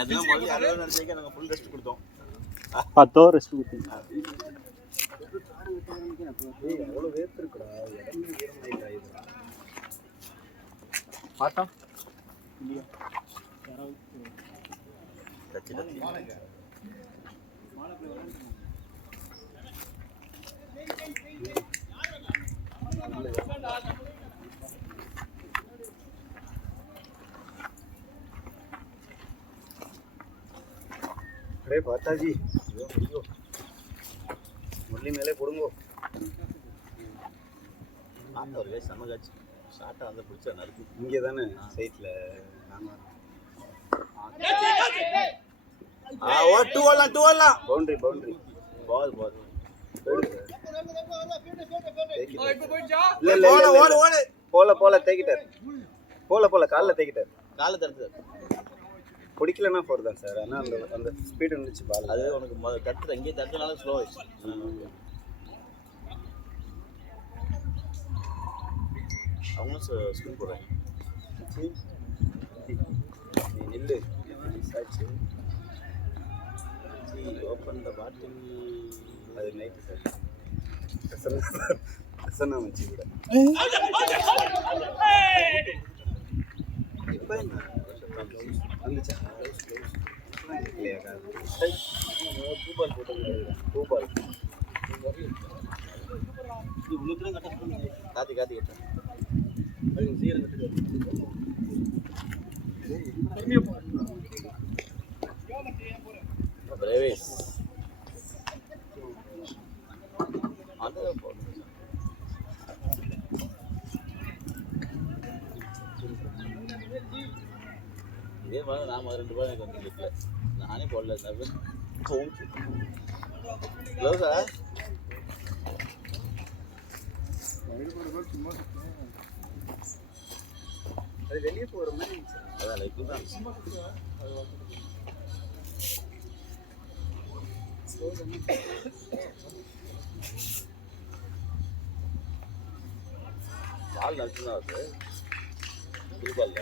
அதெல்லாம் முதல்ல 60 நினைச்சேன் நாங்கள் ஃபுல் ரெஸ்ட் கொடுத்தோம். 10 hour ரெஸ்ட் கொடுத்தீங்க. எவ்வளோ வேர்த்து இருக்குடா, இடமே ஈரமாயிட்டா இது. பார்த்தா இல்லையா டச்சு டச்சு अरे माता जी मुरली मेले पड़ूंगो ஒரு சமகாச்சு ஷார்ட்டா வந்து பிடிச்சா நறுக்கு இங்கே தானே சைட்ல நாம ஓ டூ வரலாம் பவுண்டரி பால் இல்ல போல தேக்கிட்டார் போல கால்ல தேக்கிட்டார் கால்ல தடுத்தார் பிடிக்கலன்னா போர் தான் சார். ஆனால் அந்த ஸ்பீடு இருந்துச்சு பால். அது உனக்கு தட்டு அங்கேயே தட்டுனால ஸ்லோ ஆயிடுச்சு. அவங்களும் ஸ்பின் போடுறாங்க. நீ நில்லு சாச்சு ஓப்பன் த பாட்டில். அது நைட்டு சார் பிரசன்னா வச்சு கூட இப்போ என்ன வந்துச்சா இல்லையா பூபால் போட்டு பூபால் இது உங்களுக்கு காத்தி கட்டேன் அது சீரம் கட்டு பிரேவேஸ் அது போடு இதே மாதிரி நான் 2 ரூபாய் எனக்கு வந்து கிட்டல நானே போடல சார். க்ளோஸா அது வெளியே போகிற மாதிரி அதான் லைக் தான் பால் நச்சுதான் அது புதுபால்ல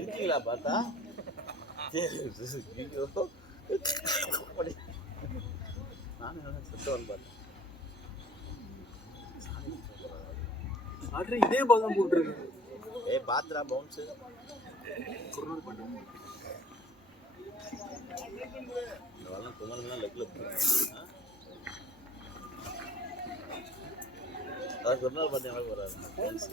இருக்கீங்களா பார்த்தா நானும் சுத்தவன் பார்த்தேன். இதே பால் தான் போட்டுருக்கு. பாத்ரா பவுன்ஸு இந்த குமரன் லெக்ல அது ஒரு நாள் பார்த்தீங்கன்னா போறாரு பவுன்ஸ்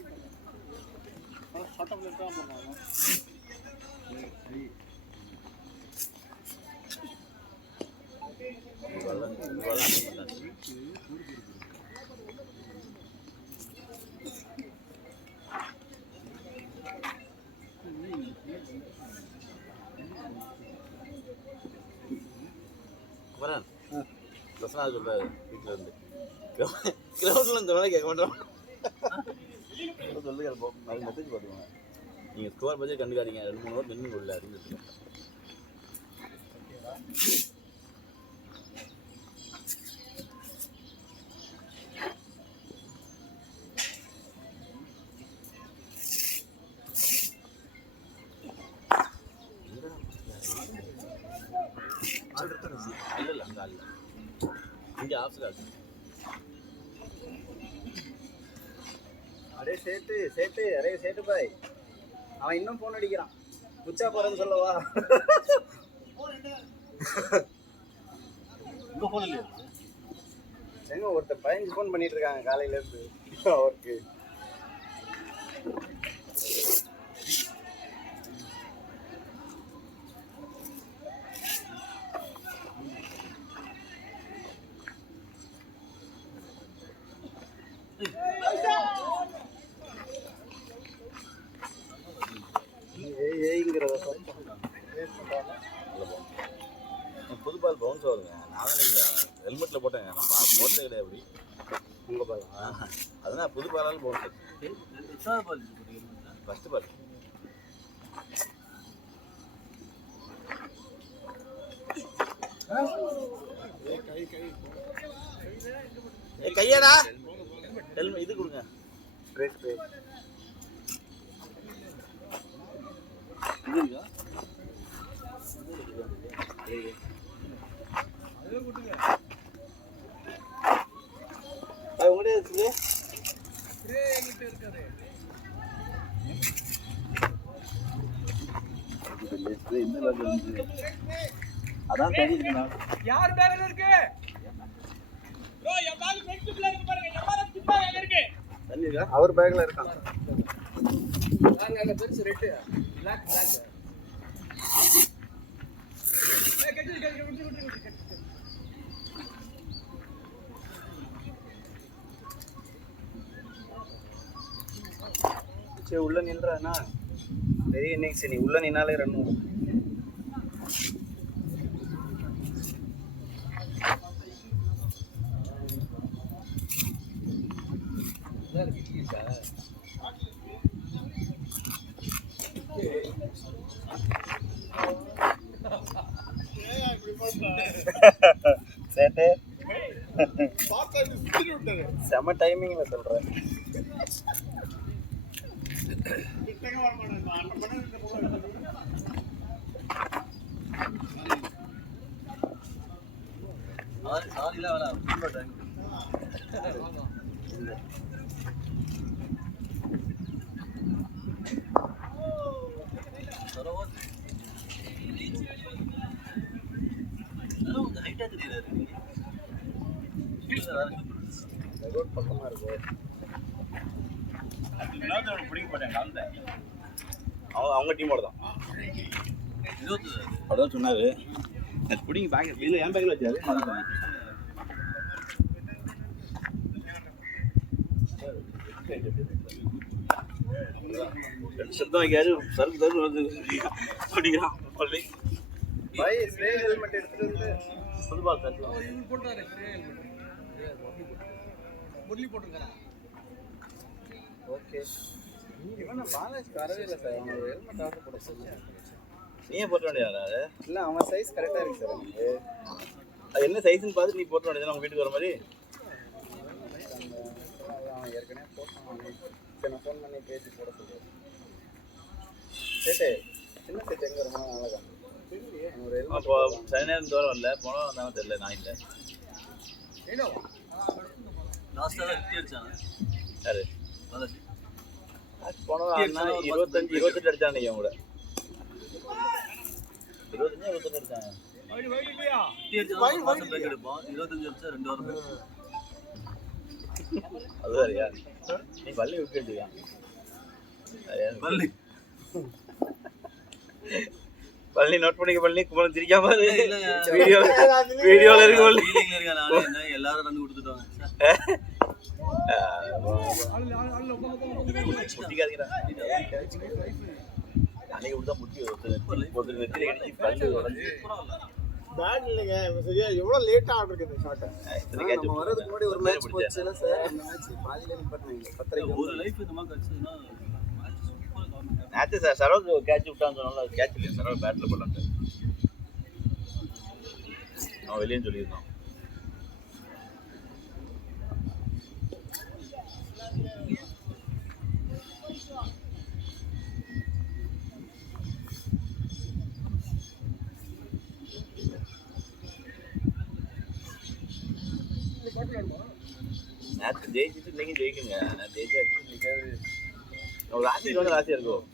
குமரன் பிரசனா சொல்றாரு வீட்டுல இருந்து கிரௌண்ட்ல இந்த வேலை கேட்க மாட்டோம் சொல்லுங்க மெசேஜ் போட்டுவாங்க. நீங்கள் ஸ்கோர் பற்றி கண்டுக்காதீங்க 2-3 ஓவர் நின்று கொள்ள அப்படின்னு இல்லை அங்கே ஆள் இங்கே ஆஃப்ஸில் ஆச்சு. अरे सेठ अरे सेठ भाई அவன் இன்னும் போன் அடிக்கிறான். உச்சா போறேன்னு சொல்லவா? உங்க போன் இல்லையா? எங்க ஒருத்தர் 15 ஃபோன் பண்ணிட்டு இருக்காங்க காலையில இருந்து அவருக்கு. புது பால் பவுன்ஸ் வருங்க. நானும் ஹெல்மெட்டில் போட்டேங்க. நான் போட்டதே கிடையாது. அப்படி உங்கள் பால் அதனால் புது பாலால் பவுன்ஸ். ஃபஸ்ட்டு பால் கையடா ஹெல்மெட் இது கொடுங்க. ஸ்ப்ரே ஸ்ப்ரே இது இருக்கா? உங்கள்கிட்ட இருக்குது. அதான் தெரியுதுண்ணா. யார் பேக்ல இருக்கு? ப்ரோ என் பேக் ஃப்ரண்ட் பேக்ல இருக்கு பாருங்க. எம்ஆர்எஃப் சிப் பேக் எங்க இருக்கு? தண்ணி இருக்கா? அவர் பேக்ல இருக்கான். அங்க பெருசு ரெட் black சரி உள்ள நின்றானா? பெரிய இன்னிங்ஸ் நீ உள்ள நின்னாலே ரன் வரும். சேட்டு செம டைமிங்ல சொல்றேன். பக்கமா இருக்கு. அவங்க டீமோட தான் அதான் சொன்னாரு. பிடிங்க பேக் இல்லை என் பேக்கில் வச்சாரு. சத்தம் வைக்காரு. சருக்கு தரு வந்து பிடிக்கிறான். ஹெல்மெட் எடுத்துட்டு வந்து புதுபால் தட்டு போட்டாரு. முரளி போட்டுருக்காரா? ஓகே. இவனை பாலாஜி வரவே இல்லை சார். அவன் ஹெல்மெட் ஆர்டர் போட சொன்னேன். நீயே போட்ட வேண்டியதா? இல்லை அவன் சைஸ் கரெக்டாக இருக்கு சார். எனக்கு அது என்ன சைஸ்ன்னு பார்த்து நீ போட்ட வேண்டியது அவங்க வீட்டுக்கு வர மாதிரி. அவன் ஏற்கனவே போட்டான். சரி நான் ஃபோன் பண்ணி பேசி போட சொல்லுவேன். சேட்டு சின்ன சேட்டு எங்கே வருமா? அழகா ஒரு ஹெல்மெட் சனி நேரம் தூரம் வரல. போனால் வந்தாலும் தெரியல. நான் இல்லை. யாரு போனோம் 25-28 அடிச்சான். நீங்க கூட 25-28 அடிச்சாங்க. அது வேறையா? நீ பள்ளி விட்டுட்டியா? பள்ளி நோட் பண்ணிக்க. பள்ளி குமரன் சிரிக்காம வீடியோல இருக்கு. எல்லாரும் வந்து கொடுத்துட்டாங்க. அன்னைக்கு இப்படிதான் முட்டி ஒருத்தர் நெத்தில அடிச்சு பல்லு உடஞ்சி. பேட் இல்லைங்க சரியா. எவ்வளோ லேட்டாக ஆர்டர் இருக்குது ஷார்ட்டை. நம்ம வரதுக்கு முன்னாடி ஒரு மேட்ச் போச்சுல சார். அந்த மேட்ச் பாதியில நிப்பாட்டினாங்க. 10:30 ஒரு லைஃப் இந்த மாதிரி கிடைச்சதுன்னா நேற்று சார் சரவுக்கு கேட்ச் விட்டான்னு சொன்னாலும் கேட்ச் இல்லையா? சரவு பேட்டில் போடலான்ட்டு அவன் வெளியே சொல்லியிருந்தான். நேற்று ஜெயிச்சுட்டு இன்னைக்கு ஜெயிக்குங்க. நான் ஜெயிச்சாச்சு. இன்னைக்கு ராசிக்கு வந்து ராசியாக இருக்கும்.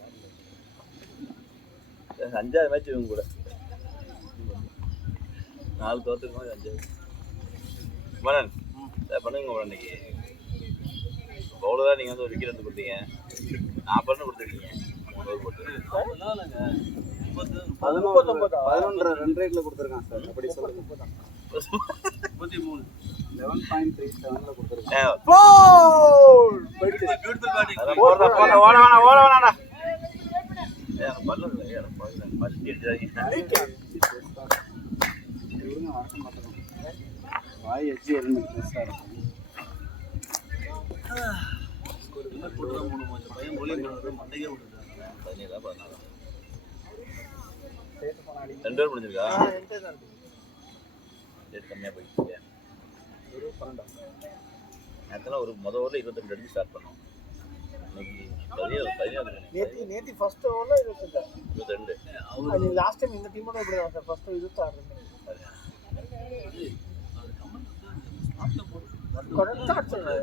5வது மேட்ச் இவங்க கூட 4 தோத்துக்கு மாதிரி 5வது. மனன் பண்ணுங்க மேடம். இன்னைக்கு பவுலராக நீங்கள் வந்து ஒரு விக்கெட் வந்து கொடுத்தீங்க. 40 கொடுத்துருக்கீங்க. 11 ரன் ரேட்டில் கொடுத்துருக்கான் சார். அப்படி சொல்லுங்க. 11.37ல கொடுத்துருக்கான். ஓட வேணாடா. வாய் வச்சு ஹெல்மெட் மிஸ் ஆகும். பையன் மொழி மண்டையே விட்டுருக்காங்க. 2 பேர் முடிஞ்சிருக்கா? ரேட் கம்மியாக போயிட்டு ஒரு 12 நேரத்தில் ஒரு ஓவரில் 22 அடிச்சு ஸ்டார்ட் பண்ணோம். இன்னைக்கு 17 நேத்தி ஃபர்ஸ்ட் ஓவர்ல 22. அது லாஸ்ட் டைம் இந்த டீமோட இப்படி தான் சார் ஃபர்ஸ்ட் 26 கரெக்டா அடிச்சாரு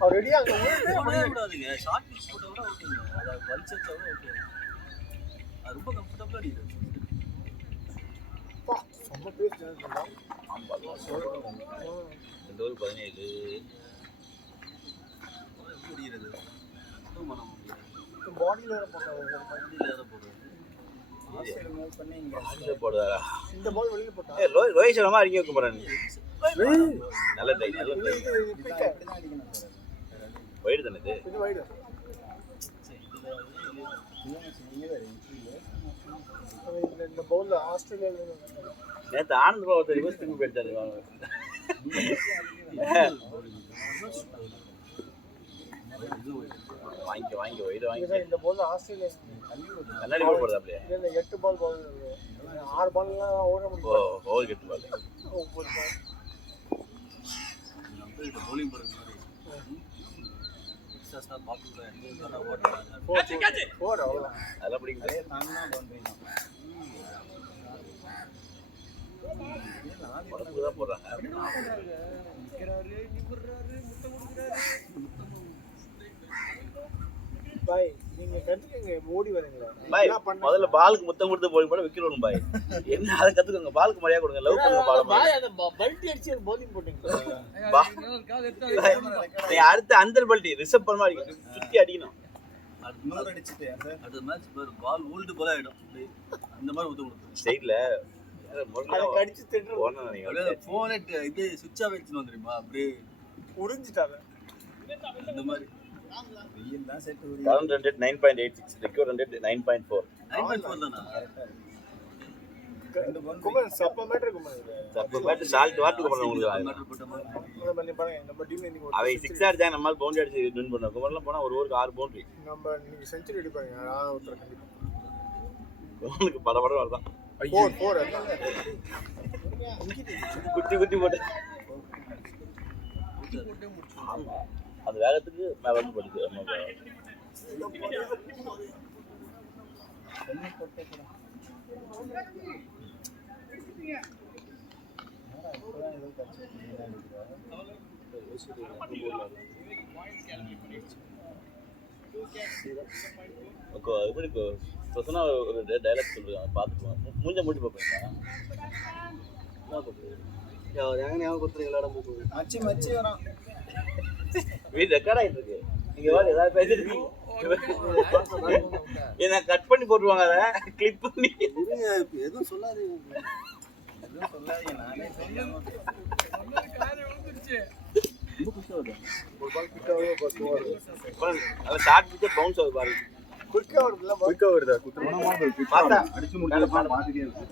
அவர் ரெடியா அங்க விடாதீங்க. ஷார்ட் பிச் போட்டா கூட ஓகேங்க. அதை வலிச்சு வச்சா கூட ஓகே. அது ரொம்ப கம்ஃபர்டபுளாக அடிக்குது. ரொம்ப பேஸ் பண்ணா ஆமாம் 17 எப்படி அடிக்கிறது ஒன்றும் பண்ண முடியாது. பாடியில ஏற போட்டாங்க வண்டியில் ஏற போடுறது ஆஸ்திரேலியா மூவ் பண்ணி இங்க அங்கே போடுவாரா? இந்த பால் வெளியில போட்டா ரோஹித் சர்மா அடிக்க வைக்க போகிறாரு. நல்ல ட்ரை நல்ல ட்ரை. இப்படிதான் அடிக்கணும் சார். போயிடு தானே இது. இது வைடு இந்த பவுல்ல ஆஸ்திரேலியால நேற்று ஆனந்த் பாவத்தை ரிவர்ஸ் திரும்பி போயிட்டாரு. வாங்கி வைடு வாங்கி இந்த பவுல்ல ஆஸ்திரேலியா கண்ணாடி போல் போடுறது அப்படியே. இந்த 8 பால் 6 பால்லாம் ஓட முடியும். ஓவர் கெட்டு பால். ஒவ்வொரு பால் பவுலிங் போடுறது மாதிரி எக்ஸ்ட்ரா பார்த்துக்கிறேன் ஓடுறாங்க. போற அவ்வளோ அதெல்லாம் பிடிக்குது. நான் தான் பண்றேன். உடம்புக்கு தான் போடுறாங்க. பாய் நீங்க கத்துக்கங்க ஓடி வரீங்களா பாய் என்ன பண்ண முதல்ல பாலுக்கு முத்தம் கொடுத்து போய் போட விக்கிறோம் பாய். என்ன அதை கத்துக்கோங்க. பாலுக்கு மரியாதை கொடுங்க. லவ் பண்ணுங்க பால். பாய் அந்த பல்டி அடிச்சு பவுலிங் போட்டீங்க நீ அடுத்து அந்த பல்டி ரிசர்வ் பண்ண மாதிரி சுத்தி அடிக்கணும். இன்னொரு அடிச்சிட்டு சார். அடுத்த மேட்ச் பாரு பால் ஓல்டு போல ஆயிடும். அந்த மாதிரி ஊற்ற கொடுத்து ஸ்டேட்ல அதை கடிச்சு திட்டு அப்படியே ஃபோனே இது சுவிட்ச் ஆஃப் ஆயிடுச்சுன்னு தெரியுமா? அப்படியே உறிஞ்சிட்டாங்க அந்த மாதிரி வெயில் தான் செட் ஊறி current run rate 9.86, record run rate 9.4. 9.4 தானா? ரெண்டு பவுன் குமார் சப்ளிமெண்டரி குமார் அப்ப பேட் சால்ட் வாட்டுக்கு பண்ண உங்களுக்கு மேட்டர் போட்ட மாதிரி நம்ம பாருங்க நம்ம டீம்ல இன்னைக்கு அவை 6 அடிச்சா நம்மால பவுண்டரி அடிச்சு வின் பண்ணோம். குமார்லாம் போனா ஒரு ஓவருக்கு 6 பவுண்டரி. நம்ம இன்னைக்கு செஞ்சுரி அடிப்பாங்க யாராவது ஒருத்தர் கண்டிப்பா குமாருக்கு பட வரதான் 4 குத்தி போட்டு. ஆமா அந்த வேகத்துக்கு மேல வந்து போடுது. இப்படி சொன்னா ஒரு டைலாக் சொல்றாங்க பார்த்துக்குவோம். மூஞ்ச மூடி பார்ப்பீங்களா? மச்சி மச்சி வரான். வீடு ரெக்கார்ட் ஆகிட்டு இருக்கு. நீங்க வேற ஏதாவது பேசிருக்கீங்க என்ன கட் பண்ணி போட்டுருவாங்க. அதை கிளிப் பண்ணி எதுவும் சொல்லாதீங்க. எதுவும் சொல்லாதீங்க. நானே தெரியாம ரொம்ப குஷி வருது. ஒரு பால் கிட்டாவே 10 ஓவர் அதை ஷார்ட் பிச்சர் பவுன்ஸ் ஆகுது பாருங்க. குயிக்கா வருதுல குயிக்கா வருதா? பார்த்தா அடிச்சு முடிக்கலாம் பாத்துட்டே இருக்கு.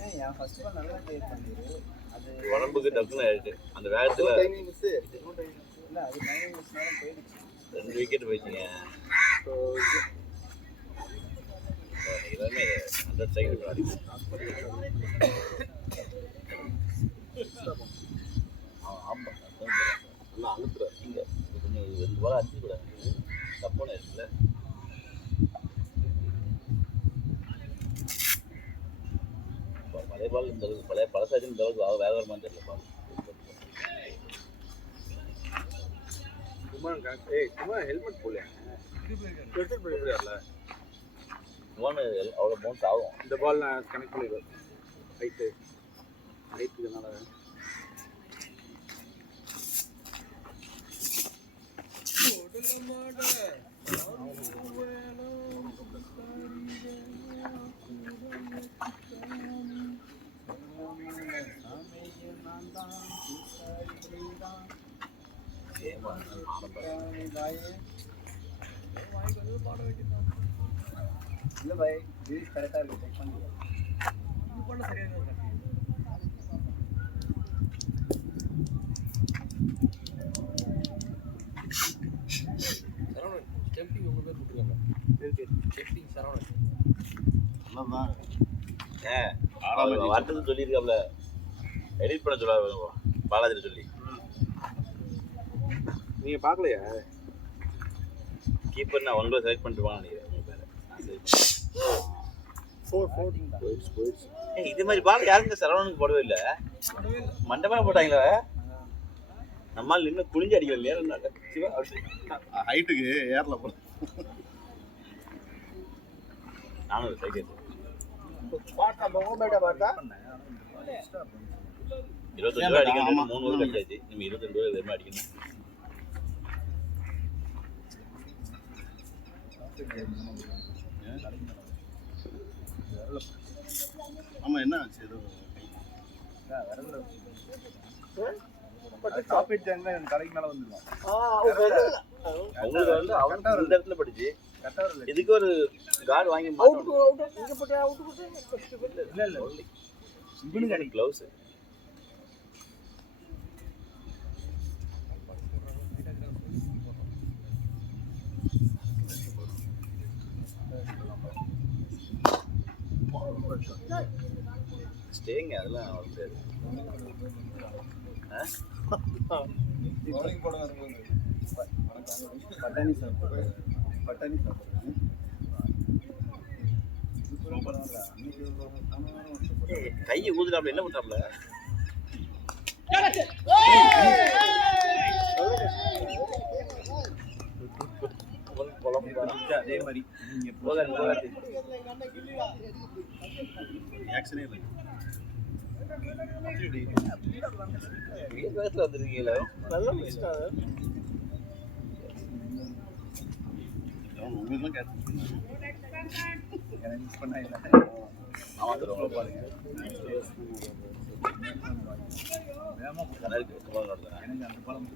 ஏன் யா ஃபர்ஸ்ட் பால் நல்லா ட்ரை பண்ணிரு. அது உடம்புக்கு டக்குன்னு ஆயிடுச்சு அந்த வேகத்துல. டைமிங் மிஸ் இல்ல அது டைமிங் மிஸ் நேரம் போயிடுச்சு. 2 விக்கெட் போயிடுச்சுங்க. எல்லாமே 100 செகண்ட் அடிக்கும். ஆமா நல்லா அனுப்புறாரு. நீங்க கொஞ்சம் 2 பால் அடிச்சு கூட தப்பான இருக்குல்ல. பழைய பால் இந்த அளவுக்கு பழைய பழசாச்சு இந்த அளவுக்கு வேக வரமான்னு தெரியல பால். குமார் ஹெல்மெட் போல எடுத்து போயிடுறாருல அவ்வளோ பவுன்ஸ் ஆகும். இந்த பால் நான் கனெக்ட் பண்ணிடுவேன். ரைட்டுனால இல்ல பாய் வீஸ் கரெக்டா இருக்கு. செக் பண்ணுங்க. வரட்டுன்னு சொல்லியிருக்காப்ல, எடிட் பண்ண சொல்ல பாலாஜி சொல்லி. நீங்க பார்க்கலையா? கீப்பர் நான் ஒன்றை செலக்ட் பண்ணிட்டு வாங்க நினைக்கிறேன். இது மாதிரி பால் யாருங்க சரவணனுக்கு போடவே இல்லை, மண்டபம் போட்டாங்களா? நம்மால் நின்று குளிஞ்சு அடிக்கல இல்லையா? சிவா ஹைட்டுக்கு ஏர்ல போல. நானும் ஒரு சைக்கிள் 25 ரூபா அடிக்கணும், 3 ஓவர் கழிச்சாச்சு. நம்ம 22 ரூபா வெறுமை அடிக்கணும். ஆமா என்ன ஆச்சு? ஏதோ அவங்களுக்கு வந்து அவனுக்கு இந்த இடத்துல படிச்சு இதுக்கு ஒரு கார்டு வாங்கி க்ளவுஸ். ஸ்டேங்க அதெல்லாம் முடியாது. கையை ஊதுறாப்ல என்ன பண்றாப்ல? அதே மாதிரி ஆக்ஷனே இல்லை. வந்துருக்கீங்களா? நல்ல மிஸ்டா உங்களுக்கு கேட்டு மிஸ் பண்ண இல்லை. பாருங்க எனக்கு அந்த பாலம்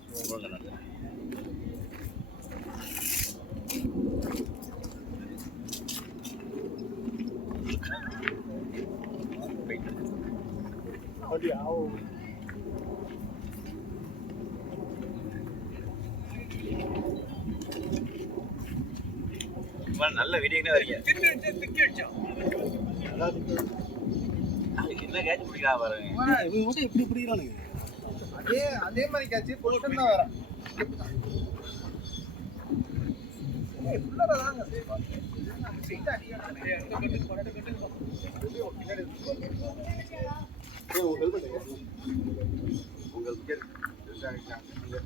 நல்ல வீடியோங்களே வரீங்க. என்ன கேட்ச் பிடிக்கிறா பாருங்க. இவங்க எப்படி பிடிக்கிறானுங்க? அதே மாதிரி கேட்ச் பொசிஷன் தான் வர.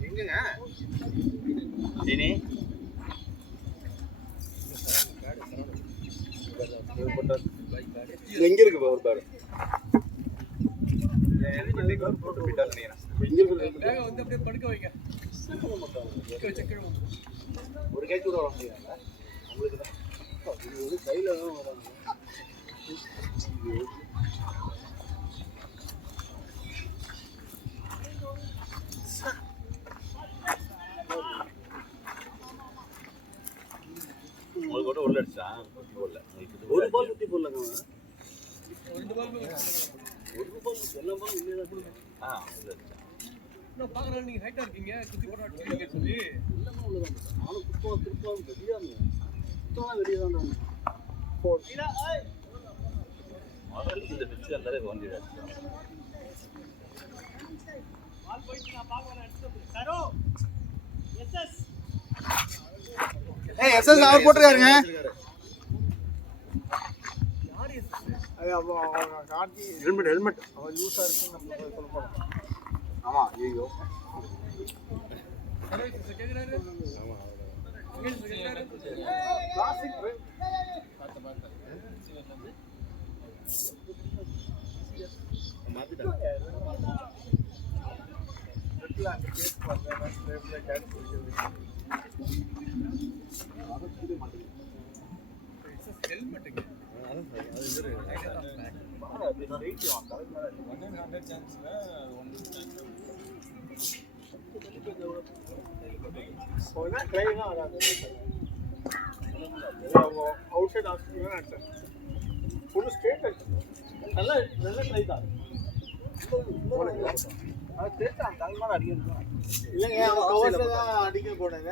எங்கங்க எங்க இருக்கு பவர் பேட்? போட்டு போயிட்டாரு நினைக்கிறேன். வந்து அப்படியே படுக்க வைங்க. ஒரு கேட்ச் கூட வர முடியாதுங்க உங்களுக்கு தான். இது வந்து கையில தான் வராங்க. உங்களுக்கு கூட உள்ள அடிச்சான். ஒரு பால் சுத்தி போடலங்க. ரெண்டு பால் ஒரு பால் எல்லா பாலும் உள்ளே தான் போடுங்க. உள்ள அடிச்சான். நான் பாக்குறேன் நீங்க ஹைட்டா இருக்கீங்க, குத்தி போட்டா அடிச்சீங்க சொல்லி. எல்லாமே உள்ளதான். நானும் திருப்பலாம் வெளியா இருந்தேன். சுத்தமா வெளியே தான் நான். முதல்ல இந்த பிச்சு அந்த அளவுக்கு வண்டி அடிச்சான். பால் போயிட்டு நான் பாக்குறேன் அடிச்சு. சரோ எஸ்எஸ் எஸ்எஸ் அவர் போட்டுருக்காருங்க. யார் எஸ்எஸ்? அது அவங்க காட்டி ஹெல்மெட் அவன் லூஸா இருக்குன்னு நம்ம சொல்ல போறோம். ஆமா ஐயோ சரோ எஸ்எஸ் கேக்குறாரு. ஆமா கேக்குறாரு. கிளாசிக் மாத்திட்டாங்க. அந்த கேஸ் பண்ணா ஸ்லேப்ல கேட்ச் பிடிக்கிறது. எஸ்எஸ் ஹெல்மெட்டுங்க. அது இது பாரு அது வெயிட் ஆன் தலையில 100 சான்ஸ்ல 1 போனா ட்ரைனா வராது. அவுட் சைடு ஆஸ்ட்ரேலியா அடிச்சாங்க. ஃபுல் ஸ்ட்ரெயிட் அடிச்சாங்க. நல்ல ட்ரை தான். அது தெரிஞ்சா அந்த தலையில அடிக்கணும். இல்லைங்க அவன் கவர்ல தான் அடிக்க போனாங்க.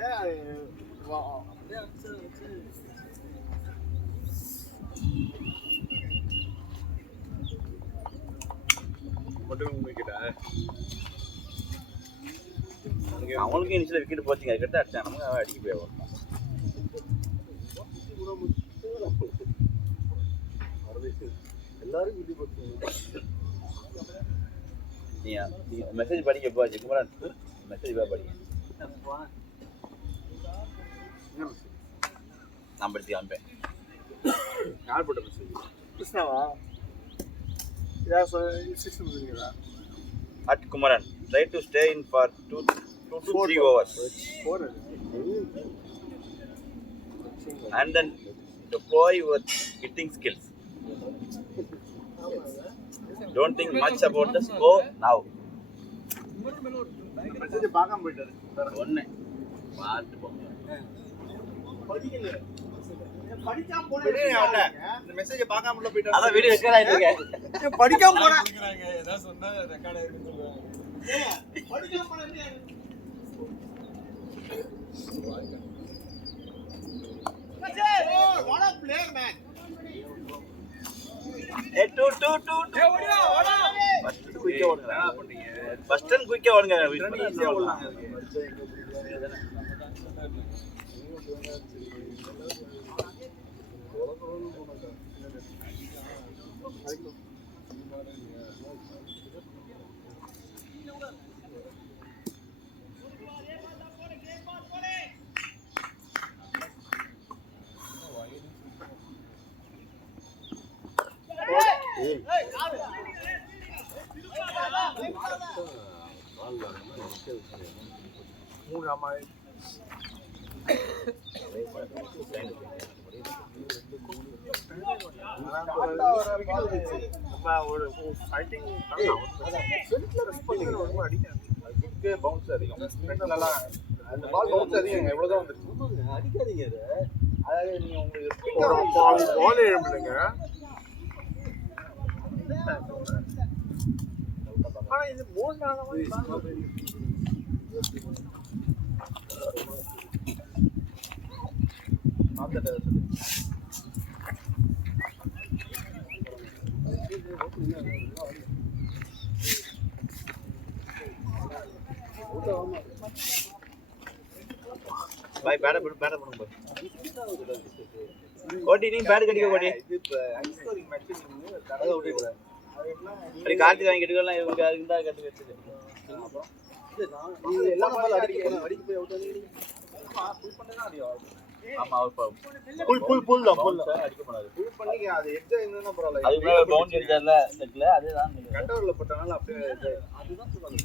அப்படியே அடிச்சு வச்சு அவனுக்கும் இனிஷியல் விக்கெட் போச்சுங்க அதுக்கிட்ட அடிச்சான் நமக்கு அவன் அடிக்க போயிடுவான் எல்லாரும் வீட்டு போட்டு நீ மெசேஜ் படிக்க போச்சு குமரன் மெசேஜ் போய் படிக்க நான் படிச்சு காமிப்பேன் யார் போட்ட மெசேஜ் கிருஷ்ணாவா யார் சிக்ஸ் பண்ணுறீங்களா at Kumaran try to stay in for 2 to 3 overs போறது and then deploy your hitting skills don't think much about the score now message பார்க்காம போயிட்டாரு ஒண்ணே பார்த்து போங்க படிக்காம போனேன் இந்த மெசேஜ் பார்க்காம உள்ள போயிட்டாரு அதான் வீடியோ ரெக்கார்ட் ஆயிட்டு இருக்கு படிக்காம போறேன் ஏதாவது சொன்னா ரெக்கார்ட் ஆயிருக்குன்னு சொல்லுவாங்க. படிக்காம போனேன் what a player man A 2 first குயிக்கா ஓடுங்க ஃபர்ஸ்ட் டன் குயிக்கா ஓடுங்க ஈஸியா ஓடலாம் மூணு ஆமா நம்ம ஒரு ஃபைட்டிங் அடிக்க பவுன்ஸ் அதிகம் ஃப்ரண்ட்லலாம் அந்த பால் பவுன்ஸ் அதிகம் எவ்வளவுதான் வந்துருக்கு அடிக்காதீங்க அதாவது நீங்க உங்களுக்கு பால் எழும்புங்க ஆனா இது மூணு நாளா பாய் பேட பண்ணுங்க பாய் கோட்டி நீ பேட் கடிக்க கோட்டி இது இப்போ ஐஸ்கோரிங் மேட்ச் நீங்கள் கடலை விட்டு அப்படி கார்த்தி வாங்கி எடுக்கலாம் இவங்க இருந்தா கட்டு வச்சுட்டு நீங்கள் எல்லா பால் அடிக்க போய் அவுட் வந்து ஃபுல் பண்ணா அடிக்கும் ஆமா அவர் புல் தான் அடிக்க போனாரு ஃபுல் பண்ணி அது எட்ஜா இருந்தா பரவாயில்ல அதுக்கு மேல பவுண்டரி அடிச்சார்ல செட்ல அதுதான் கண்டவரில் போட்டனால அப்படியே அதுதான் சொல்லுவாங்க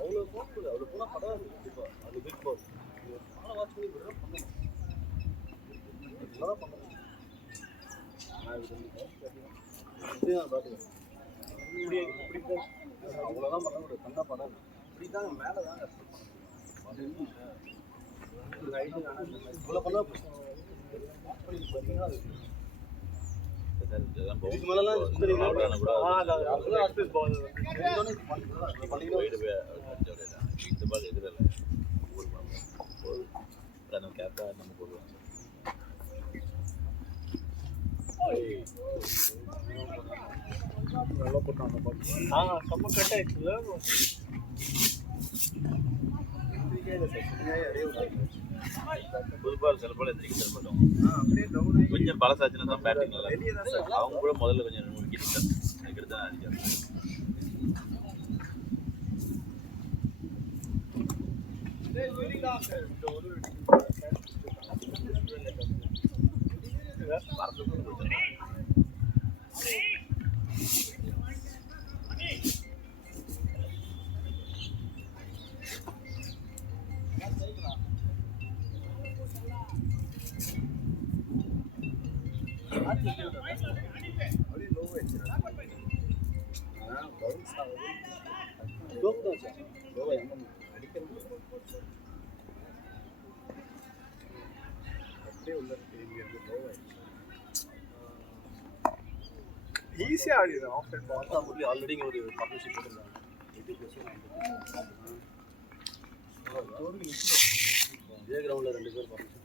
அவ்வளோ போகுது அவ்வளோ போனால் படாது அது பிக் பாஸ் ஆனால் வாட்ச் பண்ணி விடுறோம் பண்ணலாம் நல்லா பண்ணலாம் இப்படி போ அவ்வளோதான் பண்ண முடியும் கண்ணா படாது இப்படி தாங்க மேலே தாங்க இவ்வளோ பண்ணா பார்த்தீங்கன்னா இதுக்கு மேலலாம் இந்த பால் எதிரில் நம்ம கேப்டா நம்ம போடுவாங்க நல்லா போட்டாங்க செம்ம கட் ஆயிடுச்சுல புது பால் சில பால் எதிரிக்கு தர மாட்டோம் அப்படியே டவுன் ஆகி கொஞ்சம் பழசாச்சுன்னா தான் பேட்டிங் நல்லா வெளியே தான் சார் அவங்க கூட முதல்ல கொஞ்சம் 2 விக்கெட் அதுக்கு தான் அடிச்சாங்க அப்படியே லோ ஆயிடுச்சு பவுன்ஸ் ஆகுது லோவாக எங்கே அடிக்கிறது அப்படியே உள்ள திரும்பி வந்து லோ ஆயிடுச்சு ஈஸியாக ஆடிடும் ஆஃப் சைட் பால் தான் ஆல்ரெடி ஒரு பார்ட்னர்ஷிப் போட்டுருந்தாங்க 80% இதே கிரவுண்டில் 2 பேர் பார்ட்னர்ஷிப்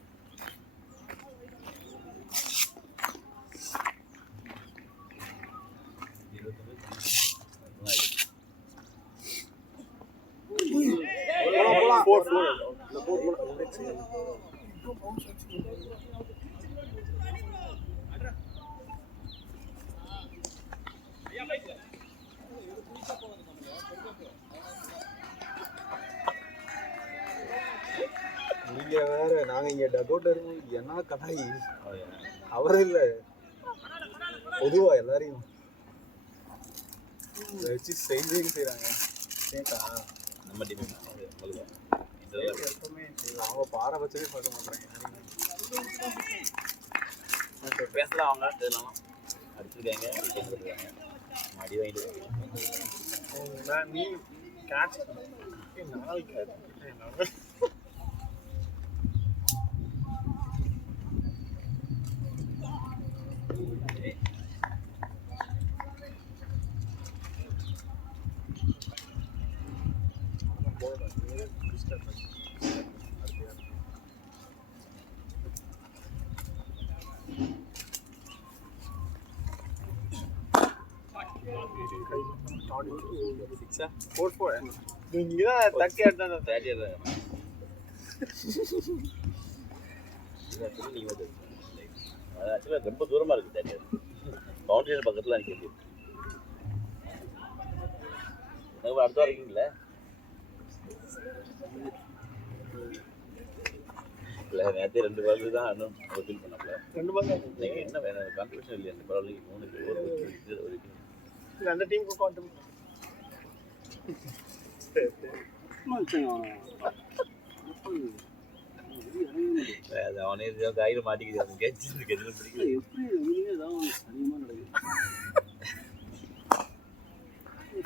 நீங்க வேற நாங்க இங்க டகோட் இருக்கோம் என்ன கடாய் அவரே இல்ல பொதுவா எல்லாரையும் வச்சு செய்யறாங்க நம்ம டீம் எப்பவுமே அவங்க பாரபட்சமே பார்க்க மாட்டாங்க பேசலாம் அவங்க இதெல்லாம் அடிச்சிருக்காங்க அடி வாங்கிட்டு நீ கேட்ச் நாளைக்கு நீங்கதான் தட்டி ஆடுதான் ஆக்சுவலாக ரொம்ப தூரமாக இருக்குது தேட்டர் பவுண்டரி பக்கத்தில் நிற்கிறது அடுத்த வரைக்குங்களே இல்லை நேரத்தை 2 பால் தான் இன்னும் ஃபீல் பண்ணப்பல 2 பால் தான் நீங்கள் என்ன வேணும் கான்ட்ரிபியூஷன் இல்லையா அந்த பரவாயில்ல 3 ஒரு அந்த டீமுக்கு கான்ட்ரிபியூட் அது அவனே காயில மாட்டிக்கிது அவன் கேட்சி கெஜில் பிடிக்கல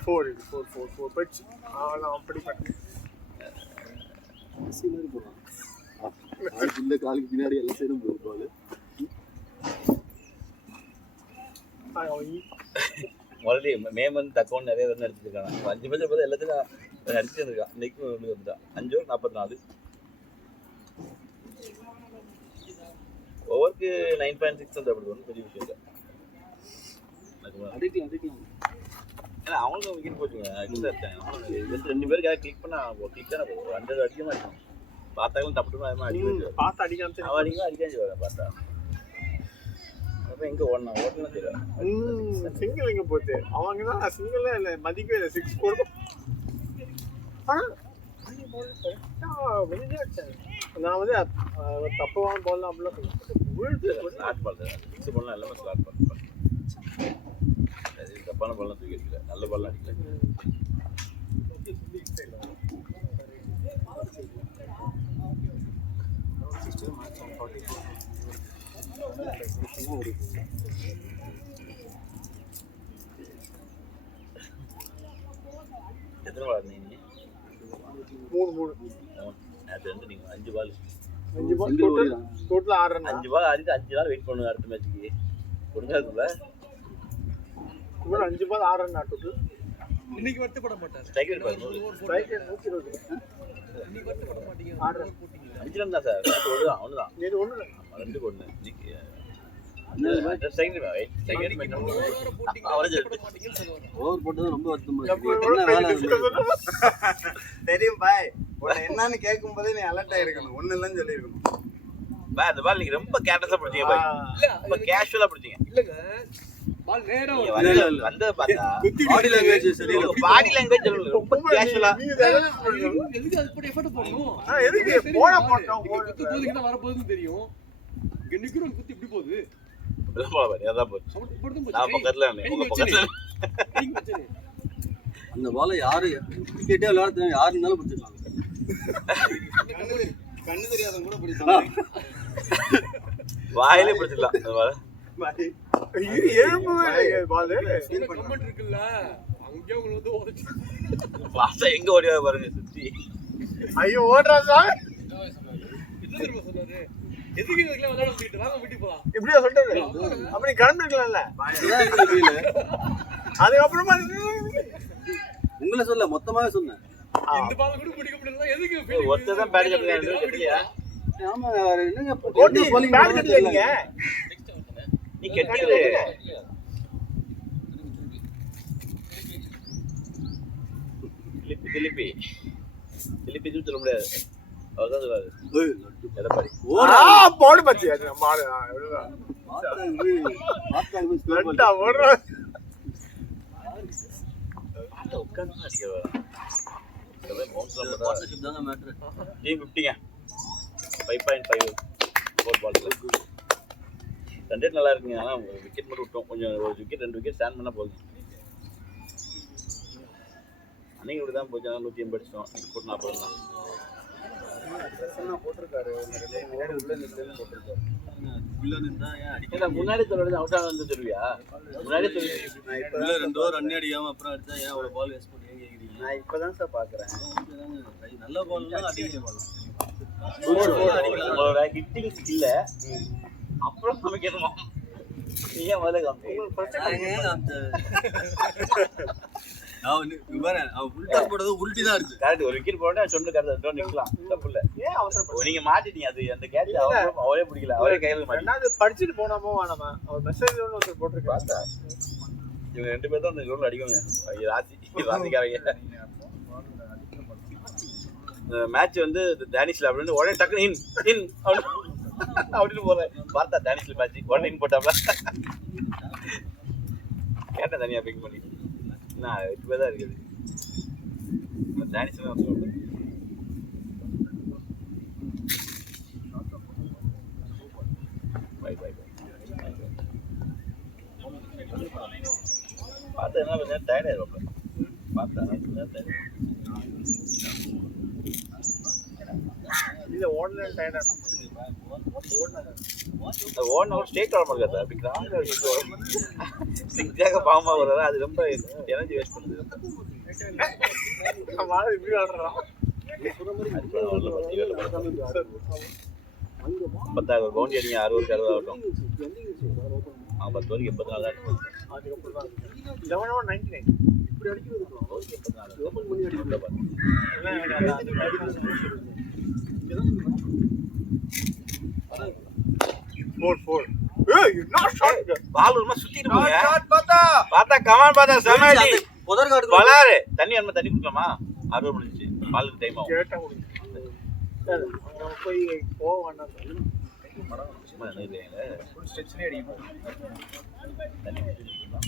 ஃபோர் பட்ச் அவன் அப்படி பண்ண இந்த காலுக்கு பின்னாடி எல்லாம் சைடும் போகுது ஆல்ரெடி மேமன் தக்கோன்னு நிறைய ரன் அடிச்சிருக்காங்க 5 மேட்ச் போது எல்லாத்தையும் அடிச்சு இருக்கான் இன்னைக்கும் வந்துட்டான் 5 ஓவர் 44 ஓவருக்கு 9.6 வந்து அப்படி ஒன்றும் பெரிய விஷயம் இல்லை அடிக்கலாம் ஏன்னா அவங்களும் விக்கெட் போச்சுங்க அடிச்சு இருக்காங்க அவங்களும் 2 பேருக்கு கிளிக் பண்ணா கிளிக் தானே போகும் 100 அடிக்கமா இருக்கும் பார்த்தாலும் தப்பு அடிக்க பார்த்து அடிக்காம அவன் அடிக்காம வரேன் பார்த்தா அப்போ எங்கே ஓடணும் தெரியல சிங்கிள் எங்க போச்சு அவங்க தான் சிங்கிள் இல்லை மதிக்கவே இல்லை 6 போடும் நான் வந்து தப்பான பால் அப்படிலாம் ஸ்லாட் பால் சிக்ஸ் பால்லாம் எல்லாமே ஸ்லாட் பால் தப்பான பால்லாம் தூக்கி அடிக்கல நல்ல பால்லாம் அடிக்கல எத்தனை பால் நீங்க 3 நேற்று வந்து நீங்கள் 5 பால் டோட்டல் 6 ரன் 5 பால் ஆடிட்டு 5 நாள் வெயிட் பண்ணுங்க அடுத்த மேட்ச்சுக்கு கொடுக்காதுல 5 பால் 6 ரன் டோட்டல் இன்னைக்கு வருத்தப்பட மாட்டார் ஸ்ட்ரைக்கர் பால் ஸ்ட்ரைக் 120 இன்னைக்கு வருத்தப்பட மாட்டீங்க 6 ரன் 5 ரன் தான் சார் ஒன்று தான் ஒன்று தான் இது ஒன்று ரெண்டு ஒன்று இன்னைக்கு தெரியும் பாய் என்னன்னு கேட்கும் போதே நீ அலர்ட் ஆயிருக்கணும் ஒண்ணு இல்லைன்னு சொல்லிருக்கணும் பாய் அந்த பால் நீங்க ரொம்ப கேர்லெஸ்ஸா பிடிச்சீங்க பாய் ரொம்ப கேஷுவலா பிடிச்சீங்க இல்லங்க பால் நேரா வந்தத பார்த்தா பாடி லாங்குவேஜ் சரியில்லை பாடி லாங்குவேஜ் ரொம்ப கேஷுவலா எதுக்கு அது கூட எஃபோர்ட் போடணும் எதுக்கு போட போட்டோம் குத்து போதுக்கு தான் வர போகுதுன்னு தெரியும் இங்க நிக்கிறோம் குத்து இப்படி போகுது அந்த பால யாரு கிரிக்கெட்டே விளையாடுறது யாரு இருந்தாலும் பிடிச்சிக்கலாம் கண்ணு தெரியாதவங்க கூட பிடிச்சாங்க வாயிலே பிடிச்சிடலாம் அந்த பால கமெண்ட் இருக்குல்ல அங்கே உங்களை வந்து ஓடிச்சு பாஸ்டா எங்க ஓடியா பாருங்க சுத்தி ஐயோ ஓடுறா சார் என்ன தெரியுமா சொன்னாரு எதுக்கு இதுக்கெல்லாம் விளையாட போயிட்டு வாங்க வீட்டுக்கு போலாம் இப்படியா சொல்றது அப்படி கிளம்பிருக்கலாம்ல அதுக்கப்புறமா உங்களை சொல்ல மொத்தமாவே சொன்னேன் இந்த பால் கூட பிடிக்க முடியல எதுக்கு ஒருத்தர் தான் பேட் கட்டலையா ஆமா என்னங்க ஓடி பேட் கட்டலைங்க நீ கெட்டிடு கிளிப்பி திருப்பி திருப்பி சொல்ல முடியாது. அவர் தான் சொல்லுவாரு. எடப்பாடி. போடு பத்தி அது நம்ம ஆளு எவ்வளவுதான் ஓடுற உட்காந்து அடிக்க பார்ட்னர்ஷிப் தாங்க மேட்ரு. டீம் 50ங்க 5.5 4 பால்ஸ்ல ரன் ரேட் நல்லா இருக்குங்க. ஆனால் விக்கெட் மட்டும் விட்டோம். கொஞ்சம் ஒரு விக்கெட் 2 விக்கெட் ஸ்டாண்ட் பண்ணால் போதும். அன்னைக்கு இப்படி தான் போச்சு. 180 அடிச்சிட்டோம். போட்டு 40 தான் போட்டிருக்காரு. முன்னாடி உள்ள நின்று போட்டிருக்காரு. உள்ள நின்றா ஏன் அடிக்க ஏன்னா முன்னாடி சொல்றது அவுட் ஆக வந்து சொல்லுவியா? முன்னாடி சொல்லி உள்ள 2 ஓவர் ரன் அடிக்காம அப்புறம் அடிச்சா ஏன் அவ்வளோ பால் வேஸ்ட் பண்ணி ஏன் கேட்குறீங்க? நான் இப்பதான் சார் பாக்குறேன். நல்ல பால்லாம் அடிக்க பால் உங்களோட ஹிட்டிங் ஸ்கில்ல அப்புறம் நமக்கு என்னமோ நீங்க முதல்ல அவன் உல்டா போட்டது உருட்டி தான் அடிச்சு. கரெக்ட். ஒரு விக்கெட் போட்டு சொன்ன கரெக்ட் நிக்கலாம். தப்பு இல்லை. ஏன் அவசரம் நீங்க மாட்டிட்டீங்க. அது அந்த கேட்ச் அவரே பிடிக்கல. அவரே கையில மாட்டி. ரெண்டாவது படிச்சுட்டு போனாமோ வேணாமா அவர் மெசேஜ் ஒருத்தர் போட்டிருக்காரு. பார்த்தா இவங்க 2 பேர் தான் இந்த ரோல் அடிக்குங்க. ராசிக்காரங்க. மேட்ச் வந்து டேனிஷ்ல அப்படின்னு உடனே டக்குனு இன் அப்படின்னு போறேன். பார்த்தா டேனிஷ்ல மேட்ச் உடனே இன் போட்டாப்ல. கேட்டேன் தனியா பிக் பண்ணி. என்ன 8 பேர் தான் இருக்குது. டேனிஷ்ல தான் சொல்லுவாங்க. பை பார்த்தா என்ன கொஞ்சம் டயர்ட் ஆயிடும். பார்த்தா இல்ல ஓடல டயர்டா ஓடன ஒரு ஸ்டேட் வர மாதிரி அப்படி கிராம சிக்ஸாக பாவமாக வர்றதா அது ரொம்ப எனர்ஜி வேஸ்ட் பண்ணுது. இப்படி ஆடுறான். 50 ஒரு பவுண்டரி அடிங்க. 60 ஆகட்டும். 10 வரைக்கும் 84 தான் இருக்கும். 99 இப்படி அடிக்கிறது 4 ஏய் என்ன ஷாட் பால் ஒரு மாதிரி சுத்திட்டு போங்க. ஷாட் பார்த்தா கமான் பார்த்தா செமடி புதர் காடு பலாரு தண்ணி நம்ம தண்ணி குடிக்கலாமா? 60 முடிஞ்சிச்சு. பாலுக்கு டைம் ஆகும். கேட்டா சார் அங்க போய் போக வேண்டாம் சும்மா என்ன இல்லைங்க. ஸ்ட்ரெச்ல அடிக்கும் தண்ணி குடிக்கலாம்.